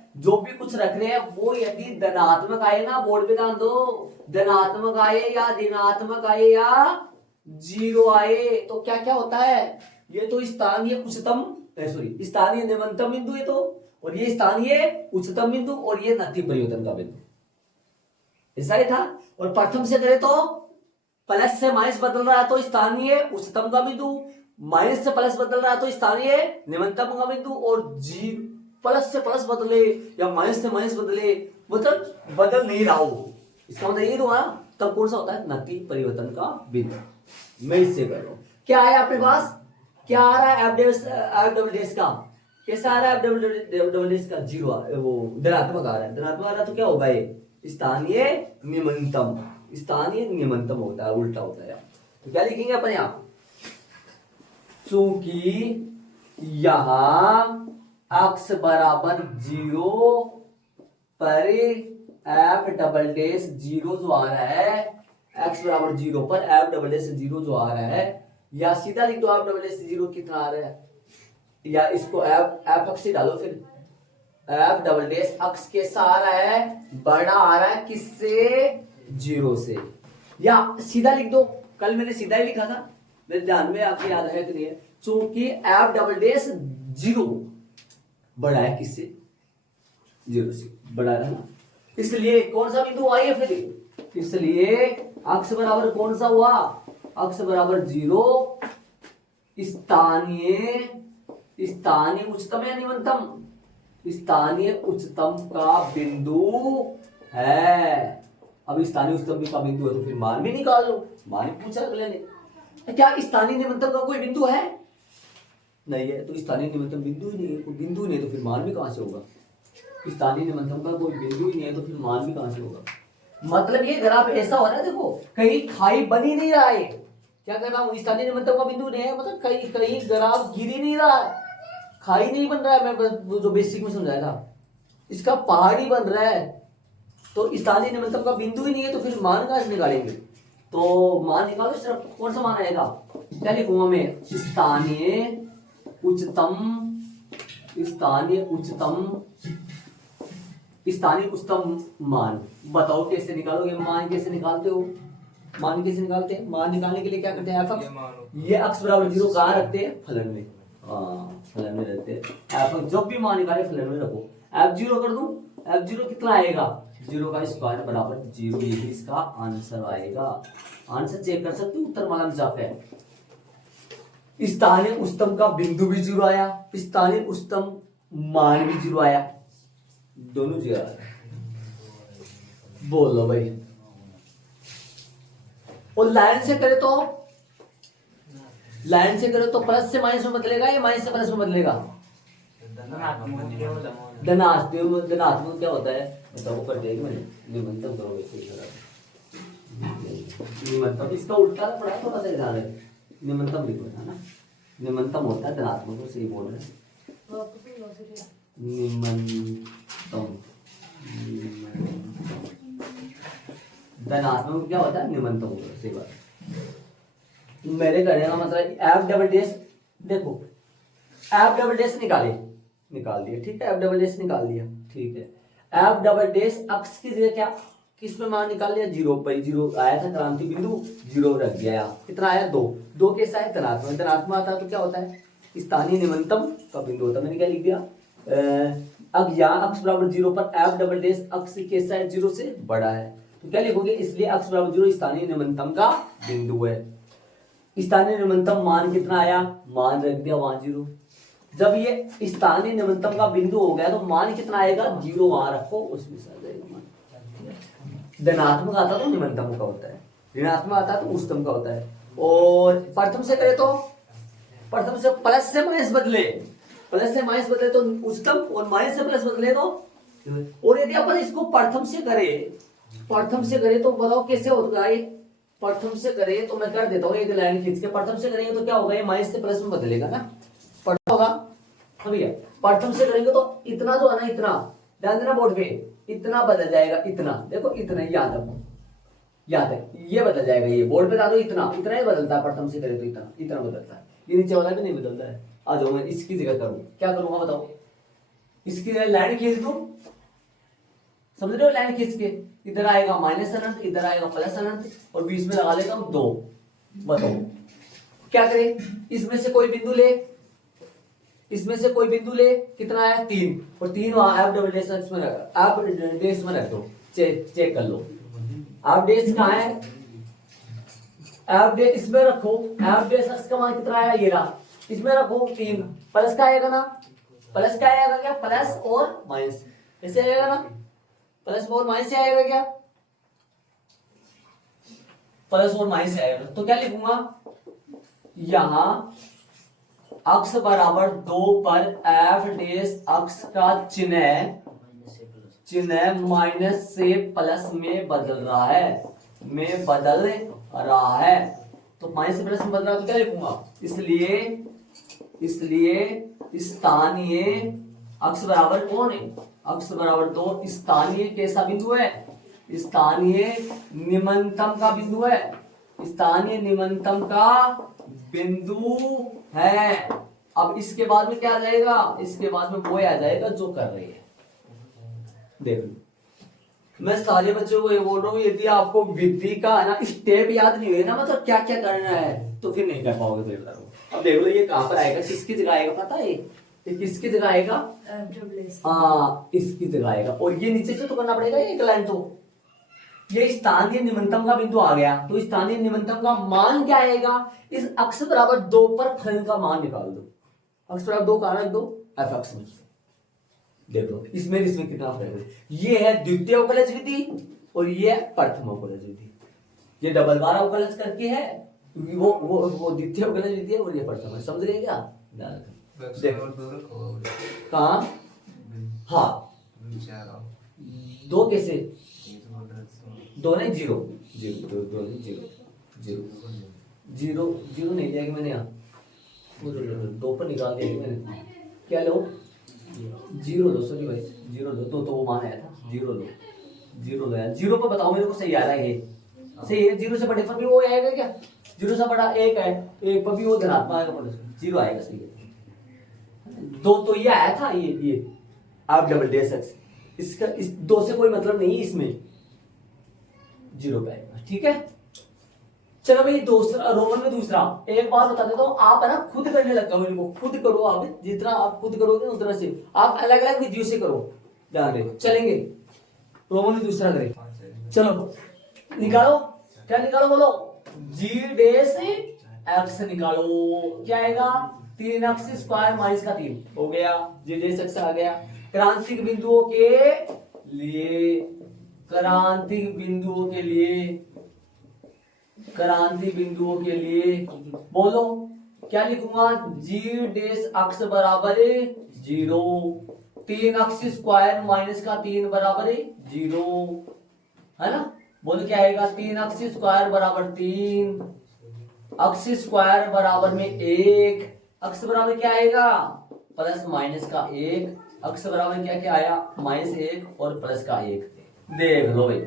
वो यदि धनात्मक आए ना, बोर्ड पे ध्यान दो, धनात्मक आए या ऋणात्मक आए या 0 आए तो क्या क्या होता है, ये तो स्थानीय उच्चतम स्थानीय निम्नतम बिंदु है तो, और ये स्थानीय उच्चतम बिंदु और ये नति परिवर्तन का बिंदु, ऐसा ही था। और प्रथम से करें तो प्लस से माइनस बदल रहा है तो स्थानीय उच्चतम का बिंदु, माइनस से प्लस बदल रहा है तो स्थानीय निम्नतम का बिंदु, और जी प्लस से प्लस बदले या माइनस से माइनस बदले, मतलब बदल नहीं रहा हो, इसका मतलब ये हुआ तब कौन सा होता है नति परिवर्तन का बिंदु। मैं इससे कर रहा हूं, क्या है आपके पास, क्या आ रहा है एफ डबल डेस का, कैसा आ रहा है एफ डबल डेस का 0, वो धनात्मक आ रहा है, धनात्मक आ रहा है तो क्या होगा ये स्थानीय निम्नतम होता है, उल्टा होता है। तो क्या लिखेंगे अपन यहाँ, चूंकि यहां x बराबर 0 पर एफ डबल डेस 0 जो आ रहा है, x बराबर 0 पर एफ डबल डेस 0 जो आ रहा है, या सीधा लिख दो एफ डबल डेस 0 कितना आ रहा है, या इसको एफ एक्स से डालो, फिर एफ डबल डेस एक्स कैसा आ रहा है, बड़ा आ रहा है किससे 0 से, या सीधा लिख दो, कल मैंने सीधा ही लिखा था, मेरे ध्यान में आपको याद है कि नहीं है, चूंकि एफ डबल डेस 0 बड़ा है किससे 0 से, बड़ा है ना, इसलिए कौन सा बिंदु आई है फिर, इसलिए अक्ष बराबर कौन सा हुआ, अक्ष बराबर 0, स्थानीय स्थानीय उच्चतम या निम्नतम, स्थानीय उच्चतम का बिंदु है। अब स्थानीय उच्चतम का बिंदु है तो फिर मान भी निकाल लो, मान पूछा अगले ने। क्या स्थानीय निम्नतम का कोई बिंदु है, नहीं है, तो स्थानीय निम्नतम बिंदु ही नहीं है, कोई बिंदु नहीं है तो फिर मान भी कहां से होगा, स्थानीय निम्नतम का कोई बिंदु ही नहीं है तो फिर मान भी कहां से होगा। मतलब ये ग्राफ ऐसा हो रहा है, देखो कहीं खाई बन ही नहीं रहा है, क्या कर रहा हूँ, स्थानीय निम्नतम का बिंदु नहीं है, मतलब कहीं कहीं ग्राफ गिर ही नहीं रहा है, खाई नहीं बन रहा है। मैं जो बेसिक में समझाया था, इसका पहाड़ी बन रहा है, तो स्थानीय निम्नतम का बिंदु ही नहीं है तो फिर मान कहां से निकालेंगे, तो मान निकालो, सिर्फ कौन सा मान आएगा, क्या लिखूंगा मैं, स्थानीय उच्चतम, स्थानीय उच्चतम, स्थानीय उच्चतम मान। बताओ कैसे निकालोगे, मान कैसे निकालते हो, मान कैसे निकालते हैं, मान निकालने के लिए क्या करते हैं, ये अक्ष बराबर 0 कहाँ रखते हैं, फलन में, हाँ फलन में रखते हैं। जब भी मान निकाले फलन में रखो, f0 कर दूं, f0 कितना आएगा, 0 का स्क्वायर बराबर 0, यही इसका आंसर आएगा। आंसर चेक कर सकते हो, उत्तर माला में जाकर स्थानीय उच्चतम का बिंदु भी 0 आया, स्थानीय उच्चतम मान भी 0 आया, दोनों 0 आया। बोलो भाई, और लाइन से करे तो, लाइन से करे तो प्लस से माइनस में बदलेगा या माइनस से प्लस में बदलेगा, धनात्मक क्या होता है बताओ, कर देगी मैंने, निम्नतम करो वैसे, निम्नतम इसका उल्टा पड़ा, थोड़ा सा ध्यान है, निम्नतम लिखो है ना, निम्नतम होता है धनात्मक, तो सही बोल रहे हैं, निम्नतम, धनात्मक क्या होता है, निम्नतम होता है, सही बात। मेरे कहने का मतलब एफ डबल डैश, देखो एफ डबल डैश निकाल दिया, ठीक है, एफ डबल डैश निकाल दिया, ठीक है, एफ डबल डैश अक्ष की जगह क्या, किस में मान निकाल लिया, 0/0 आया था, क्रांति बिंदु 0 रख गया, कितना आया 2 कैसा है, धनात्मक, धनात्मक आता है तो क्या होता है, स्थानीय निम्नतम का बिंदु होता है। मैंने क्या लिख दिया, अब यहाँ अक्ष बराबर 0 पर एफ डबल डैश अक्ष कैसा है, 0 से बड़ा है, तो क्या लिखोगे, इसलिए अक्ष बराबर 0 स्थानीय निम्नतम का बिंदु है। स्थानीय निम्नतम मान कितना आया, मान रख दिया वहां 0, जब ये स्थानीय निम्नतम का बिंदु हो गया तो मान कितना आएगा, 0 वहां रखो, उसमें से आ जाएगा मान। धनात्मक आता तो निम्नतम का होता है, ऋणात्मक आता तो उच्चतम का होता है। और प्रथम से करे तो, प्रथम से प्लस से माइनस बदले, प्लस से माइनस बदले तो उच्चतम, और माइनस से प्लस बदले तो, और यदि अपन इसको प्रथम से करे तो बताओ कैसे होगा, ये प्रथम से करे तो मैं कर देता हूँ एक लाइन खींच के, प्रथम से करेंगे तो क्या होगा, ये माइनस से प्लस में बदलेगा ना, पढ़ा होगा भैया। प्रथम से करेंगे तो इतना जो है ना, इतना ध्यान देना बोर्ड पे, इतना बदल जाएगा, इतना देखो, इतना याद है ये बदल जाएगा, ये बोर्ड पे डालो, इतना ही बदलता है, प्रथम से करे तो इतना बदलता है, ये नीचे वाला भी नहीं बदलता है। आ जाओ, मैं इसकी जगह करूँ, क्या करूंगा बताओ, इसकी जगह लाइन खींच दूं, समझ रहे हो, लाइन खींच के इधर आएगा माइनस अनंत, इधर आएगा प्लस अनंत, और बीच में लगा लेगा हम 2। बताओ क्या करें, इसमें से कोई बिंदु ले, इसमें से कोई बिंदु ले, कितना आया 3, और 3 वहां एफ डबल डैश में रख, आप डैश में रख दो, चेक कर लो, आप डैश कहाँ है, एफ डैश इसमें रखो, एफ डैश एक्स का मान कितना आया, ये रहा, इसमें रखो 3, प्लस का आएगा ना, प्लस का आएगा क्या, प्लस और माइनस ऐसे आएगा ना, प्लस और माइनस से आएगा क्या, प्लस और माइनस से आएगा, तो क्या लिखूंगा, यहां अक्ष बराबर 2 पर एफ डैश अक्ष का चिन्ह माइनस से प्लस में बदल रहा है, तो माइनस से प्लस में बदल रहा है, तो क्या लिखूंगा, इसलिए स्थानीय अक्ष बराबर कौन है, अक्ष बराबर 2 स्थानीय कैसा बिंदु है, स्थानीय निम्नतम का बिंदु है, स्थानीय निम्नतम का बिंदु है। अब इसके बाद में क्या आ जाएगा, इसके बाद में वो आ जाएगा जो कर रही है। देखो मैं सारे बच्चों को ये बोल रहा हूँ, यदि आपको विधि का ना स्टेप याद नहीं हुए ना, मतलब क्या क्या करना है, तो फिर नहीं कर पाओगे। तो अब देख लो ये कहां पर आएगा, किसकी जगह आएगा पता है, ये किसकी जगह आएगा? हाँ, इसकी जगह आएगा। और ये नीचे से तो करना पड़ेगा एक लाइन। तो ये स्थानीय निम्नतम का बिंदु आ गया, तो स्थानीय निम्नतम का मान क्या आएगा? इस अक्ष बराबर 2 पर फलन का मान निकाल दो। अक्ष बराबर 2 का रख दो एफ अक्ष में। देखो इसमें कितना फर्क है। ये है द्वितीय अवकलज विधि और ये है प्रथम अवकलज विधि। ये डबल बार अवकलज करके है, वो द्वितीय अवकलज विधि है और ये प्रथम है। समझ रहे क्या? कहाँ? हाँ, 2 कैसे? 2 नहीं, 0 नहीं लिया कि मैंने यहाँ 2 पर निकाल दिया मैंने। क्या लो? 0 लो, सॉरी भाई 0 लो। तो वो मान आया था 0 लो, 0 लो यार। 0 पर बताओ मेरे को सही आ रहा है? ये सही है। 0 से बड़े पर भी वो आएगा क्या? 0 से बड़ा 1 है, 1 पर भी वो धनात्मक आएगा, 0 आएगा। सही है। 2 तो ये आया था, ये आप डबल डेश एक्स, इसका इस 2 से कोई मतलब नहीं, इसमें 0 पे आएगा। ठीक है, चलो भाई दूसरा रोमन में दूसरा एक बात बता देता हूँ। आप है ना खुद करने लग जाओ, इनको खुद करो। आप जितना आप खुद करोगे उतना से आप अलग अलग विधियों से करो, ध्यान दे। चलेंगे रोमन में दूसरा करें। चलो निकालो, क्या निकालो बोलो? जी डेश एक्स निकालो। क्या आएगा? 3x स्क्वायर माइनस का 3 हो गया। जी डेश एक्स आ गया। क्रांतिक बिंदुओं के लिए बोलो क्या लिखूंगा? जी डेश अक्ष बराबर 0, 3x स्क्वायर माइनस का 3 बराबर 0, है ना? बोलो क्या आएगा? 3x स्क्वायर बराबर 3, अक्ष स्क्वायर बराबर में 1, अक्ष बराबर क्या आएगा? प्लस माइनस का 1, अक्ष बराबर क्या क्या आया? -1 और प्लस का 1। देख लो भाई,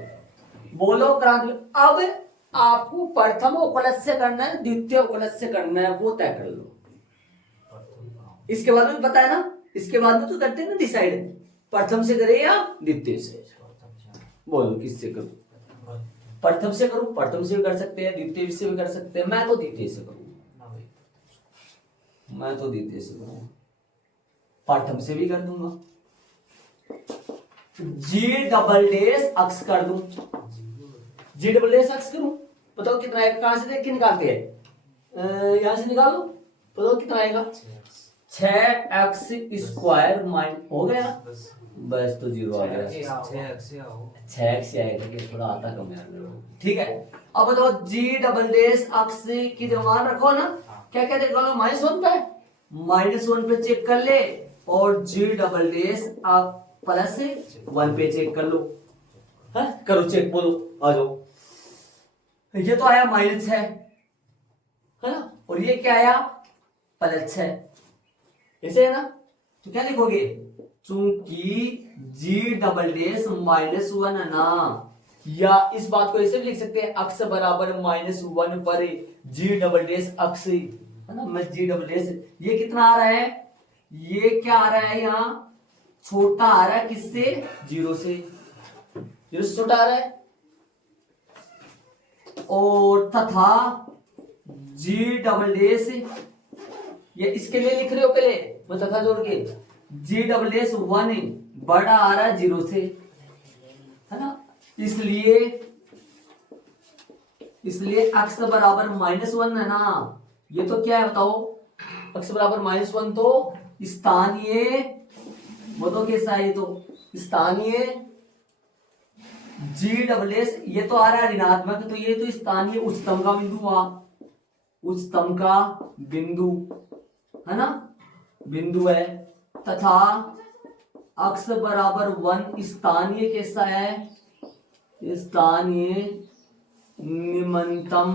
बोलो क्रांति। अब आपको प्रथम अवकलज से करना है, द्वितीय अवकलज से करना है, वो तय कर लो। इसके बाद में पता है ना, इसके बाद में तो करते हैं ना डिसाइड, प्रथम से करे या द्वितीय से। बोलो किससे करूं? प्रथम से करूं? प्रथम से भी कर सकते हैं, द्वितीय से भी कर सकते हैं। मैं तो द्वितीय से करूं, प्रथम से भी कर दूंगा। जी डबल डेश अक्स कर दूं, जी डबल डेश अक्स करूं। बताओ कितना आएगा? कहां से देख के निकालते हैं? यहां से निकालो, बताओ कितना आएगा? 6x स्क्वायर माइनस हो गया, बस तो 0 आ गया। 6x आएगा कि थोड़ा आता कम है। ठीक है, अब बताओ जी डबल डेश अक्स की मान रखो ना, क्या क्या देखो? -1 पे, -1 पे चेक कर ले, और जी डबल डेश आप +1 पे चेक कर लो। है करो चेक, बोलो आ जाओ। ये तो आया -6 है ना, और ये क्या आया? +6। ऐसे है ना, तो क्या लिखोगे? चूंकि जी डबल डेश -1 है ना, या इस बात को ऐसे भी लिख सकते हैं, अक्ष बराबर -1 पर जी डबल डेश अक्ष, है ना। मैं जी डबल डेश, ये कितना आ रहा है? ये क्या आ रहा है? यहाँ छोटा आ रहा है, किससे? 0 से, 0 से छोटा आ रहा है। और तथा जी डबल डेश, ये इसके लिए लिख रहे हो पहले, मैं तथा जोड़ के, जी डबल डेश 1 बड़ा आ रहा है 0 से, है ना। इसलिए अक्ष बराबर -1 है ना, ये तो क्या है बताओ? अक्ष बराबर -1 तो स्थानीय, वो तो कैसा है? ये तो स्थानीय जी डबल एस, ये तो आ रहा है ऋणात्मक, तो ये तो स्थानीय उच्चतम का बिंदु हुआ, उच्चतम का बिंदु, है ना, बिंदु है। तथा अक्ष बराबर 1 स्थानीय कैसा है? स्थानीय निम्नतम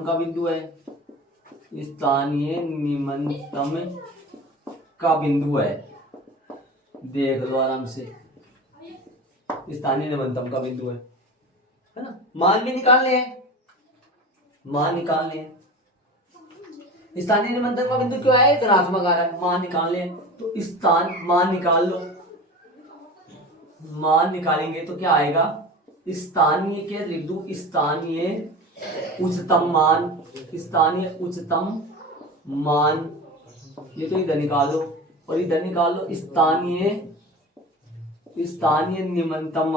का बिंदु है, स्थानीय निम्नतम का बिंदु है। देख लो आराम से, स्थानीय निम्नतम का बिंदु है ना। मान भी निकालने हैं, स्थानीय निम्नतम का बिंदु क्यों है? धनात्मक आ रहा है, मान निकालने हैं। तो मान निकाल लो, मान निकालेंगे तो क्या आएगा? स्थानीय के लिख दूं, स्थानीय उच्चतम मान ये तो इधर निकाल दो और इधर निकाल लो स्थानीय निम्नतम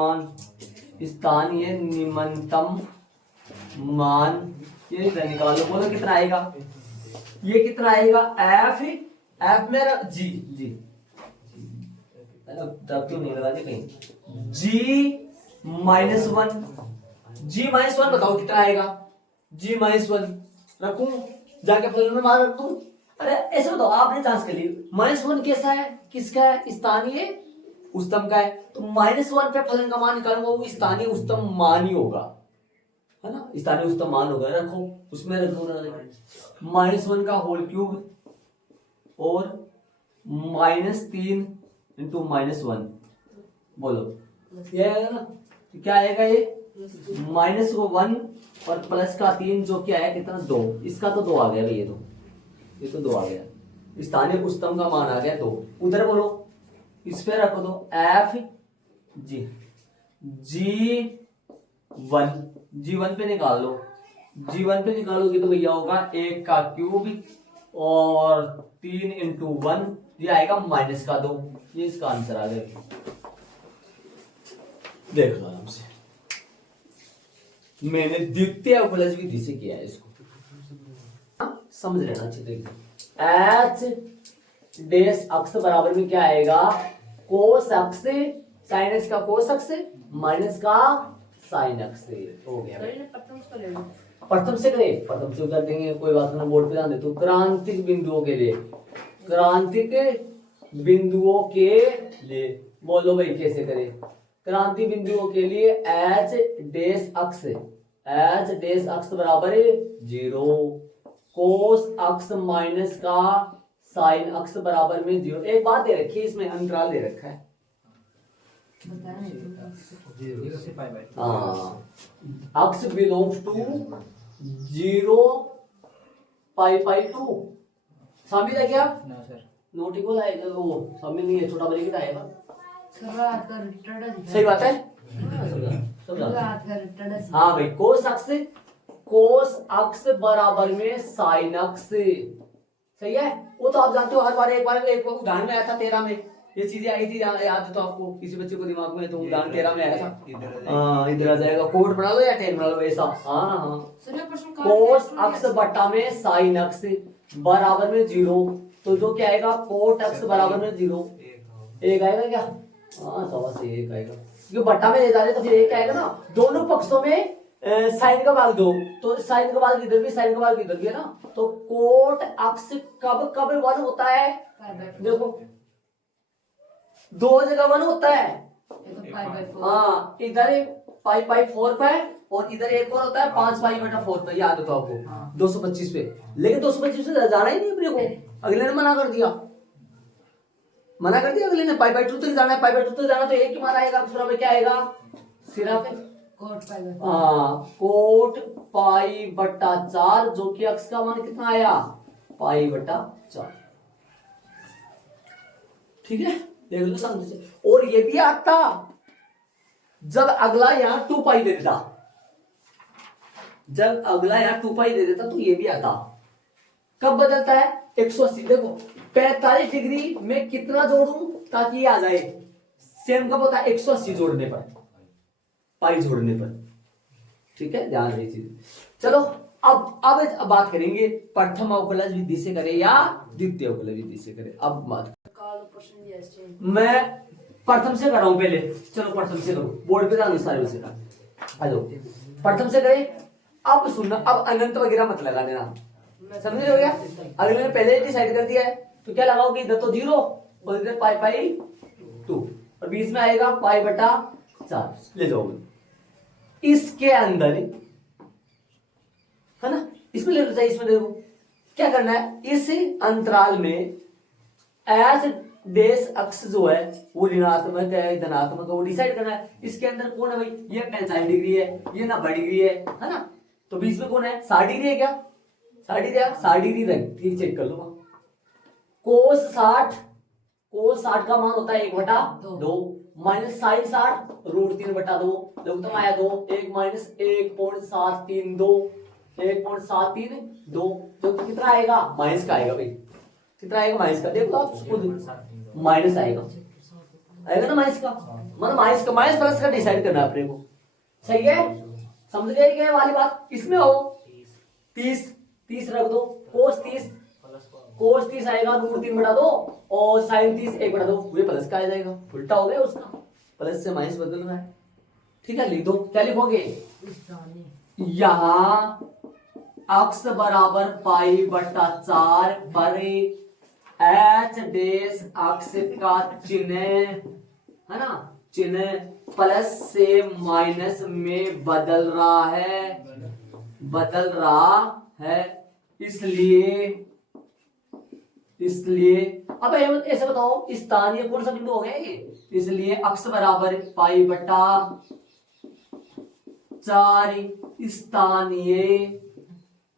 मान, ये इधर निकाल लो। बोलो कितना आएगा, ये कितना आएगा, एफ मेरा जी तब क्यों नहीं लगाते कहीं, G-1 बताओ कितना आएगा, G-1 रखूं जाके फलन में मान रख दूं। अरे ऐसे बताओ, आपने जांच कर ली -1 कैसा है, किसका है, स्थानीय उच्चतम का है, तो -1 पे फलन का मान निकालूंगा, वो स्थानीय उच्चतम मान ही होगा, है ना, स्थानीय उच्चतम मान होगा। रखो उसमें रख दो -1 का होल क्यूब और -3 × -1, बोलो ये आएगा ना, तो क्या आएगा ये -1 और प्लस का 3 जो क्या है कितना 2, इसका तो 2 आ गया भाई, ये तो 2 आ गया, स्थानीय उच्चतम का मान आ गया 2। उधर बोलो इस पे रखो दो एफ G1 पे निकाल लो, G1 पे निकालोगे तो भैया होगा 1 का क्यूब और 3 × 1, ये आएगा -2, ये इसका आंसर आ गया। देख लो आराम से, मैंने द्वितीय अवकलज विधि से किया है इसको, समझ लेना अच्छे तरीके से। H डैश अक्ष बराबर में क्या आएगा, कोस अक्ष साइन एक्स का कोस अक्ष माइनस का साइन अक्ष हो गया। प्रथम से कर देंगे, कोई बात नहीं, बोर्ड पे ध्यान दे। तो क्रांतिक बिंदुओं के लिए बोलो भाई कैसे करें। क्रांति बिंदुओं के लिए एच डैश अक्ष बराबर 0, कोस अक्ष माइनस का साइन अक्ष बराबर में 0। एक बात दे रखी है, इसमें अंतराल दे रखा है, अक्ष बिलोंग्स टू 0 π/2। शामिल है क्या, नोट इक्वल आएगा, वो शामिल नहीं है, छोटा ब्रैकेट आएगा। सही बात है, हाँ भाई। कोस अक्ष बराबर में साइन अक्ष, सही है। वो तो आप जानते हो, हर बार एक उदाहरण में आया था 13 में, ये चीजें आई थी, याद है तो आपको, किसी बच्चे को दिमाग में, तो उदाहरण 13 में आया था। हाँ इधर आ जाएगा, कोड बना लो या टेन बना लो ऐसा। हाँ कोस अक्ष बट्टा में साइन अक्ष बराबर में 0, तो जो क्या आएगा, कोट अक्ष बराबर में 0, 1 आएगा क्या, हाँ 1 आएगा, क्योंकि बट्टा में ले जा रहे तो फिर 1 आएगा ना। दोनों पक्षों में साइन का भाग दो, तो साइन का भाग इधर भी, साइन का भाग इधर भी है ना। तो कोट अक्ष कब 1 होता है, देखो 2 जगह 1 होता है, हाँ इधर π/4 पे और इधर एक और होता है 5π/4 पे, याद होता है आपको 225 पे। लेकिन 225 से जाना ही नहीं अपने को, अगले ने मना कर दिया, अगले ने π/2 तक जाना है, π/2 तक जाना तो एक ही मान आएगा, बराबर क्या आएगा, सिर्फ कोट π/4, जो कि अक्ष का मान कितना आया, π/4। ठीक है, देख लो समझ से। और ये भी आता जब अगला यहां 2π दे देता, तो ये भी आता। कब बदलता है, 180। देखो 45 डिग्री में कितना जोड़ूं ताकि ये आ जाए, सेम कब होता है, 180 जोड़ने पर, पाई जोड़ने पर। ठीक है, ध्यान रही चीज। चलो अब बात करेंगे प्रथम अवकलज विधि से करें या द्वितीय अवकलज विधि से करें। अब बात मैं प्रथम से कर रहा हूं पहले, चलो प्रथम से करो, बोर्ड पे ध्यान सारे बच्चे का। हेलो, प्रथम से करें। अब सुनना, अब अनंत वगैरह मत लगा देना, समझ हो गया। अगले ने पहले डिसाइड कर दिया है, तो क्या लगाओगे, इधर तो 0 और इधर π/2 और बीच में आएगा π/4 ले जाओगे। इसके अंदर है ना, इसमें ले लो चाहिए, इसमें देखो क्या करना है, इस अंतराल में एच डैश अक्ष जो है वो ऋणात्मक है धनात्मक है, वो डिसाइड करना है। इसके अंदर कौन है भाई, ये 45 डिग्री है, ये 90 डिग्री है ना। तो बीच में कौन है, 60 डिग्री है क्या, 60 डिग्री रख, ठीक चेक कर लो। कोस 60 का मान होता है 1/2 माइनस साइन 60 √3/2, लघुत्तम आया 2, 1 माइनस 1.732, 1.732, जो कितना आएगा, माइनस का आएगा भाई, कितना आएगा माइनस का, देखो आप खुद माइनस आएगा ना माइनस का, मतलब माइनस प्लस का डिसाइड करना अपने को। सही है, समझ गए क्या वाली बात। इसमें हो 30 रख दो, कोस 30 आएगा रूट 3 बटा 2 और साइन 30 1 बटा 2, ये प्लस का आ जाएगा, उल्टा हो गया उसका, प्लस से माइनस बदल रहा है। ठीक है, लिख दो। क्या लिखोगे, यहाँ अक्स बराबर पाई बटा 4 पर एच डेस अक्स का चिन्ह है ना, चिन्ह प्लस से माइनस में बदल रहा है, इसलिए अब ऐसे बताओ स्थानीय कौन सा बिंदु हो गया ये, इसलिए अक्स बराबर पाई बटा 4 स्थानीय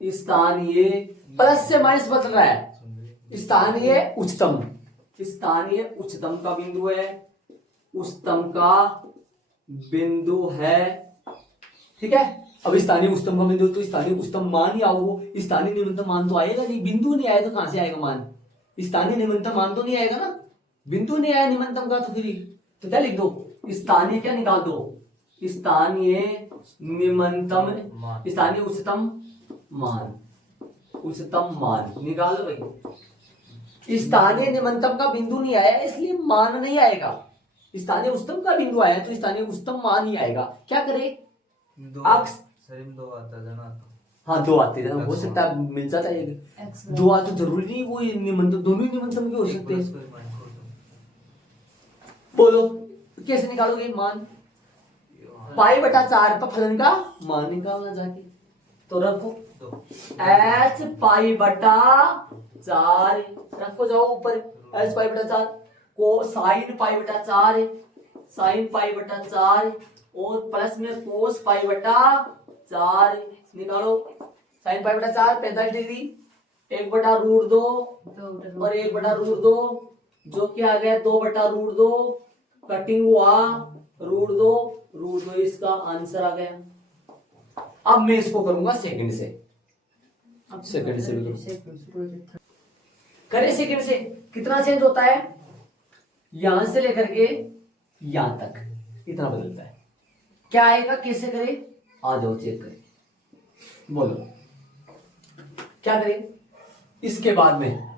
प्लस से माइनस बदल रहा है, स्थानीय उच्चतम का बिंदु है, उच्चतम का बिंदु है। ठीक है, अब स्थानीय उच्चतम का बिंदु तो स्थानीय उच्चतम मान ही आओ, स्थानीय न्यूनतम मान तो आएगा नहीं, बिंदु नहीं आया तो कहां से आएगा मान, स्थानीय निम्नतम मान तो नहीं आएगा ना, बिंदु नहीं आया निम्नतम का, तो फिर तो क्या लिख दो, स्थानीय क्या निकाल दो, स्थानीय निम्नतम, स्थानीय उच्चतम मान निकाल दो भाई। स्थानीय निम्नतम का बिंदु नहीं आया इसलिए मान नहीं आएगा, स्थानीय उच्चतम का बिंदु आया तो स्थानीय उच्चतम मान ही आएगा। क्या करे, अक्स दो आता है ना, हाँ 2 आते हैं, हो सकता है मिल जाता है, 2 आ तो जरूरी नहीं वो निम्नतम, दोनों ही निम्नतम के हो सकते हैं। बोलो कैसे निकालोगे मान, पाई बटा 4 पर फलन का मान निकालना जाके, तो रखो एच पाई बटा 4 रखो, जाओ ऊपर एच पाई बटा 4 को साइन पाई बटा 4 और प्लस में कोस पाई बटा 4 निकालो, साइन पाई बटा 4 45 डिग्री, 1 बटा रूट 2 और 1 बटा रूट 2 जो कि आ गया 2 बटा रूट 2, कटिंग हुआ रूट 2 इसका आंसर आ गया। अब मैं इसको करूंगा सेकंड से करे, सेकंड से कितना चेंज होता है, यहां से लेकर के यहां तक इतना बदलता है, क्या आएगा कैसे करे, आ जाओ चेक करें, बोलो क्या करें। इसके बाद में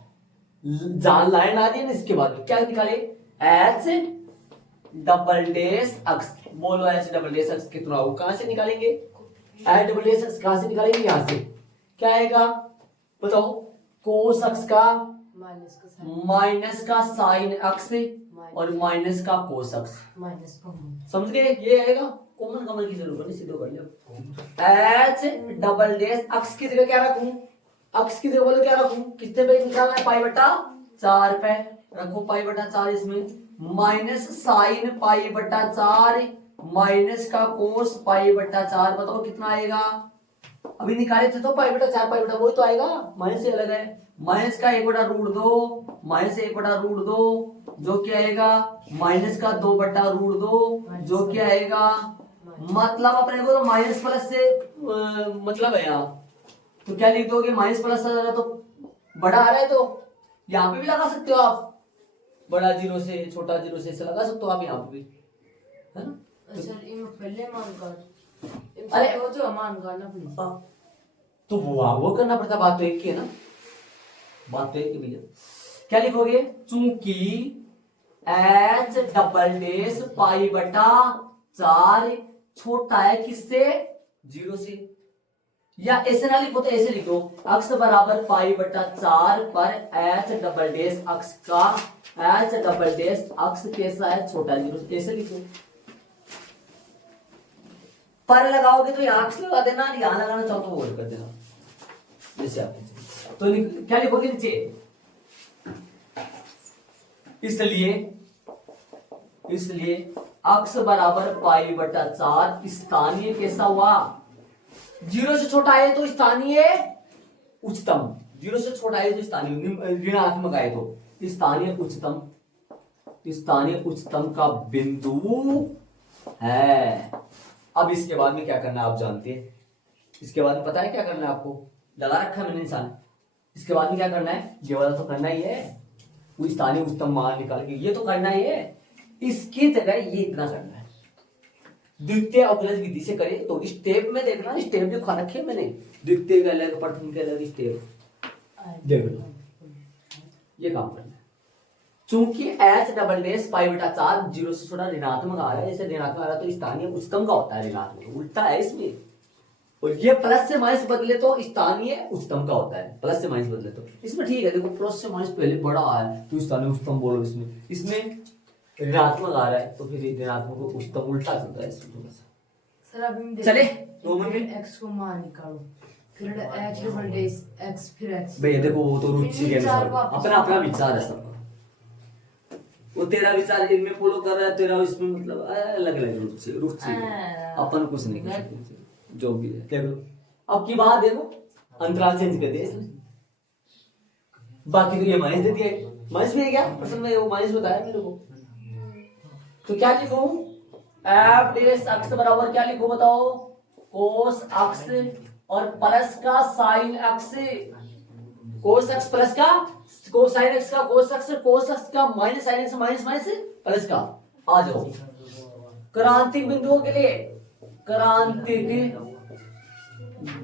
जहां लाइन आ रही है ना, इसके बाद में क्या निकाले, एच डबल डेश अक्स, बोलो एच डबल डेश अक्स कितना होगा, कहां से निकालेंगे, एच डबल डेश अक्स कहां से निकालेंगे, यहां से क्या आएगा बताओ, कोस अक्स का माइनस का साइन अक्स और माइनस का कोस अक्स, समझ गए, ये आएगा कॉमन की जरूरत नहीं, सीधे कर लो। एच डबल डेश अक्स की जगह क्या रखूं, अक्स की जगह बोलो क्या रखूं, कितने पे निकालना है, पाई बटा 4 पे रखो, पाई बटा 4 इसमें माइनस साइन पाई बटा 4 माइनस का कोस पाई बटा 4, बताओ कितना आएगा, अभी निकाले थे तो पाई बटा 4 पाई बटा वही तो आएगा, माइनस से अलग है, माइनस का 1 बटा रूट 2 माइनस 1 बटा रूट 2 जो क्या आएगा, माइनस का 2 बटा रूट 2 जो क्या आएगा, मतलब अपने को तो माइनस प्लस से मतलब है यहाँ, तो क्या लिख दोगे, माइनस प्लस तो बड़ा आ रहा है तो यहाँ पे भी लगा सकते हो आप, बड़ा जीरो से छोटा जीरो से लगा सकते हो आप यहाँ पे भी, है ना। पहले मान कर, अरे जो मान करना प्लीज, तो वो करना पड़ता, बात तो एक ही है ना, बात तो एक ही भैया। क्या लिखोगे, चूंकि एच डबल डेश पाई बटा 4 छोटा है किससे, 0 से, या ऐसे ना लिखो तो ऐसे लिखो, अक्स बराबर पाई बटा 4 पर एच डबल डेश अक्स का, एच डबल डेश अक्स कैसा है, छोटा 0 से, ऐसे लिखो। पर लगाओगे तो यहाँ अक्स लगा देना, यहाँ लगाना चाहो तो वो कर देना, जैसे आप तो क्या लिखोगे नीचे, इसलिए अक्स बराबर पाई बटा 4 स्थानीय कैसा हुआ, 0 से छोटा है तो स्थानीय उच्चतम, 0 से छोटा है तो स्थानीय ऋणात्मक आए तो स्थानीय उच्चतम का बिंदु है। अब इसके बाद में क्या करना है आप जानते हैं, इसके बाद में पता है क्या करना है आपको, डला रखा है मैंने निशान, इसके बाद में क्या करना है, ये वाला तो करना ही है, वो स्थानीय उच्चतम मान निकाल के ये तो करना ही है। इसकी जगह ये इतना करना है, द्वितीय अवकलज विधि से करे तो स्टेप में देखना, स्टेप जो खा रखे मैंने, द्वितीय के अलग प्रथम के अलग स्टेप देख लो, ये काम करना है। चूंकि h डबल डैश पाई बटा 4 जीरो से थोड़ा ऋणात्मक आ रहा है, ऐसे ऋणात्मक आ रहा है तो स्थानीय उच्चतम का होता है, ऋणात्मक उल्टा है इसमें, और ये प्लस से माइनस बदले तो स्थानीय उच्चतम का होता है, प्लस से माइनस बदले तो इसमें ठीक है। देखो प्लस से माइनस पहले बड़ा आया तो स्थानीय उच्चतम बोलो, इसमें ऋणात्मक आ रहा है तो फिर ऋणात्मक को उच्चतम उल्टा चलता है इसमें थोड़ा सा। सर अभी चले 2 मिनट x को मान निकालो, फिर h डबल डैश x फिर x। भैया देखो वो तो रुचि के अनुसार अपना अपना विचार है सबका, वो तेरा विचार इनमें फॉलो कर रहा है, तेरा इसमें मतलब अलग अलग रुचि रुचि अपन कुछ नहीं कर सकते, जो भी है देख लो। अब की बात देखो, अंतराल चेंज कर दिया इसने, बाकी तो ये माइनस दे दिया, माइनस भी है क्या प्रश्न में, वो माइनस बताया मेरे को, तो क्या लिखूं, एफ डैश अक्स बराबर क्या लिखूं बताओ, कोस अक्स और प्लस का साइन अक्स, कोस अक्स प्लस का कोस साइन एक्स का कोस अक्स का minus sine x minus minus plus का। आ जाओ क्रांतिक बिंदुओं के लिए, क्रांतिक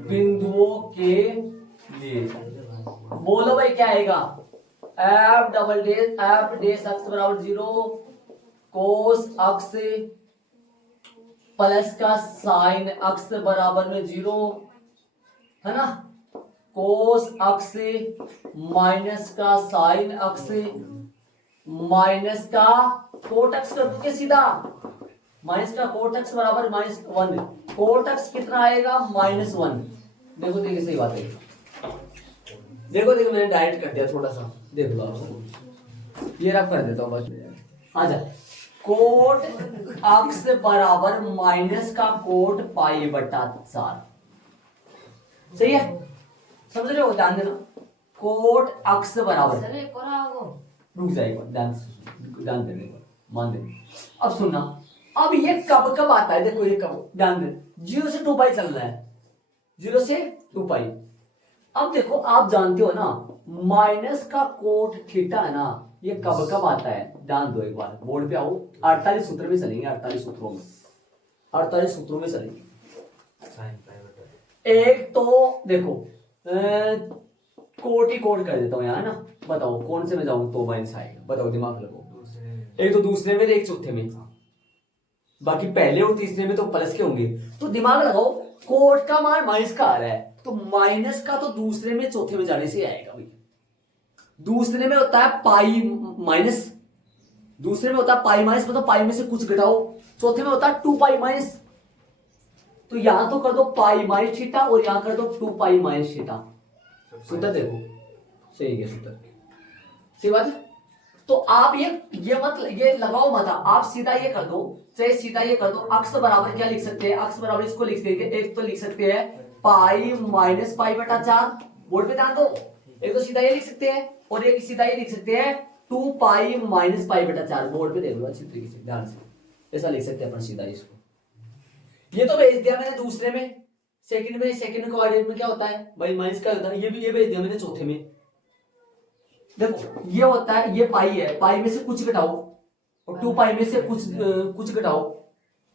बिंदुओं के लिए बोलो भाई क्या आएगा, F double dash F dash x बराबर 0 कोस अक्स प्लस का साइन अक्स बराबर में 0 है ना, कोस अक्स माइनस का साइन अक्स माइनस का कोट अक्स कर दूंगे सीधा, माइनस का कोट अक्स बराबर -1, कोट अक्स कितना आएगा -1। देखो देखिए सही बात है, देखो देखो मैंने डायरेक्ट कर दिया थोड़ा सा, देख लो आप, ये रब कर देता हूँ बस, आजा कोट अक्स बराबर माइनस का कोट पाई बटा 4, सही है, समझ रहे हो, ध्यान देना, कोट अक्स बराबर, सर एक और आओ, रुक जाएगा, ध्यान देने को मान देने। अब सुनना, अब ये कब कब आता है, देखो ये कब, ध्यान दे, 0 से 2 पाई चल रहा है, 0 से 2 पाई। अब देखो आप जानते हो ना, माइनस का कोट थीटा है ना, ये कब कब आता है, ध्यान दो एक बार, बोर्ड पे आओ, 48 सूत्र में चलेंगे, 48 सूत्रों में, 48 सूत्रों में चलेंगे। एक तो देखो कोट ही कोट कर देता हूँ यहाँ ना, बताओ कौन से में जाऊं तो माइनस आएगा, बताओ दिमाग लगाओ, एक तो दूसरे में, एक चौथे में, बाकी पहले और तीसरे में तो प्लस के होंगे, तो दिमाग लगाओ, कोट का मान माइनस का आ रहा है तो माइनस का तो दूसरे में चौथे में जाने से आएगा भाई, दूसरे में होता है पाई माइनस, दूसरे में होता है पाई माइनस, मतलब पाई में से कुछ घटाओ, चौथे में होता है 2 पाई माइनस, तो यहां तो कर दो पाई माइनस थीटा और यहां कर दो 2 पाई माइनस थीटा, सूत्र देखो सही है, सूत्र सही बात है। तो आप ये मत ये लगाओ मत, आप सीधा ये कर दो, चाहे सीधा ये कर दो, अक्स बराबर क्या लिख सकते हैं, अक्स बराबर इसको लिख देंगे, एक तो लिख सकते हैं पाई माइनस पाई बटा 4, बोर्ड पे ध्यान दो, एक तो सीधा ये लिख सकते हैं और एक सीधा ये लिख सकते हैं 2 पाई माइनस पाई बटा 4, बोर्ड पे देख लो अच्छी तरीके से ध्यान से, ऐसा लिख सकते हैं अपन सीधा इसको। ये तो भेज दिया मैंने दूसरे में, सेकंड कोऑर्डिनेट में क्या होता है भाई, माइनस का होता है, ये भी ये भेज दिया मैंने चौथे में, देखो ये होता है, ये पाई है, पाई में से कुछ घटाओ और 2 पाई में से कुछ घटाओ,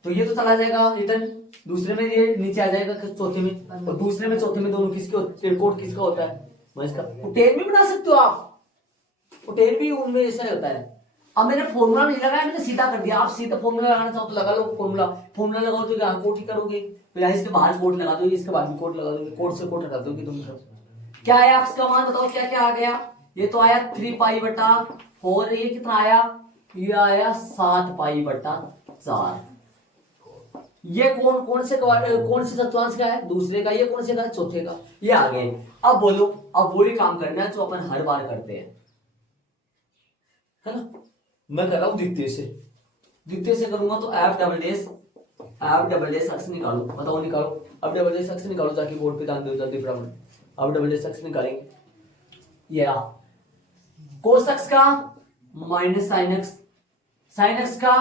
तो ये तो चला जाएगा रिटर्न, दूसरे में ये नीचे आ जाएगा चौथे में, और दूसरे में चौथे में दोनों किसके, कोड किसका होता है, माइनस का। टेन भी बना सकते हो आप, टेन भी उनमें ऐसा होता है। अब मैंने फॉर्मूला नहीं लगाया, मैंने सीधा कर दिया, आप सीधा फॉर्मूला लगाना चाहो तो लगा लो, फॉर्मूला लगाओ तो यहाँ कोट ही करोगे, तो यहाँ इसके बाहर कोट लगा दोगे, इसके बाद भी कोट लगा दोगे, कोट से कोट हटा दोगे तुम। क्या आया अक्स का मान बताओ, क्या क्या आ गया, ये तो आया 3 पाई बटा 4, ये कितना आया, ये आया 7 पाई बटा 4। ये कौन से चतुर्थांश का है, दूसरे का, ये कौन से का, चौथे का, ये आ गए। अब बोलो, अब वही काम करना है जो अपन हर बार करते हैं, है ना, मैं कर रहा हूं द्वितीय से करूंगा तो एफ डबल डैश अक्स निकालो, बताओ निकालो, अब डबल डैश अक्स निकालो, जाके बोर्ड पे ध्यान दो जल्दी फटाफट, अब डबल डैश अक्स निकालेंगे, ये रहा कोस अक्स का माइनस साइन एक्स का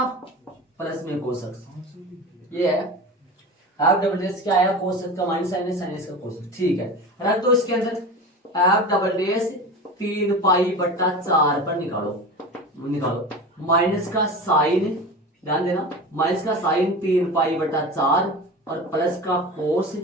प्लस में कोस अक्स, ये है एफ डबल डैश क्या आया, कोस अक्स का माइनस साइन एक्स का कोस अक्स, ठीक है, रख दो इसके अंदर, एफ डबल डेस 3 पाई/4 पर निकालो माइनस का साइन, ध्यान देना, माइनस का साइन 3 पाई/4 और प्लस का कोस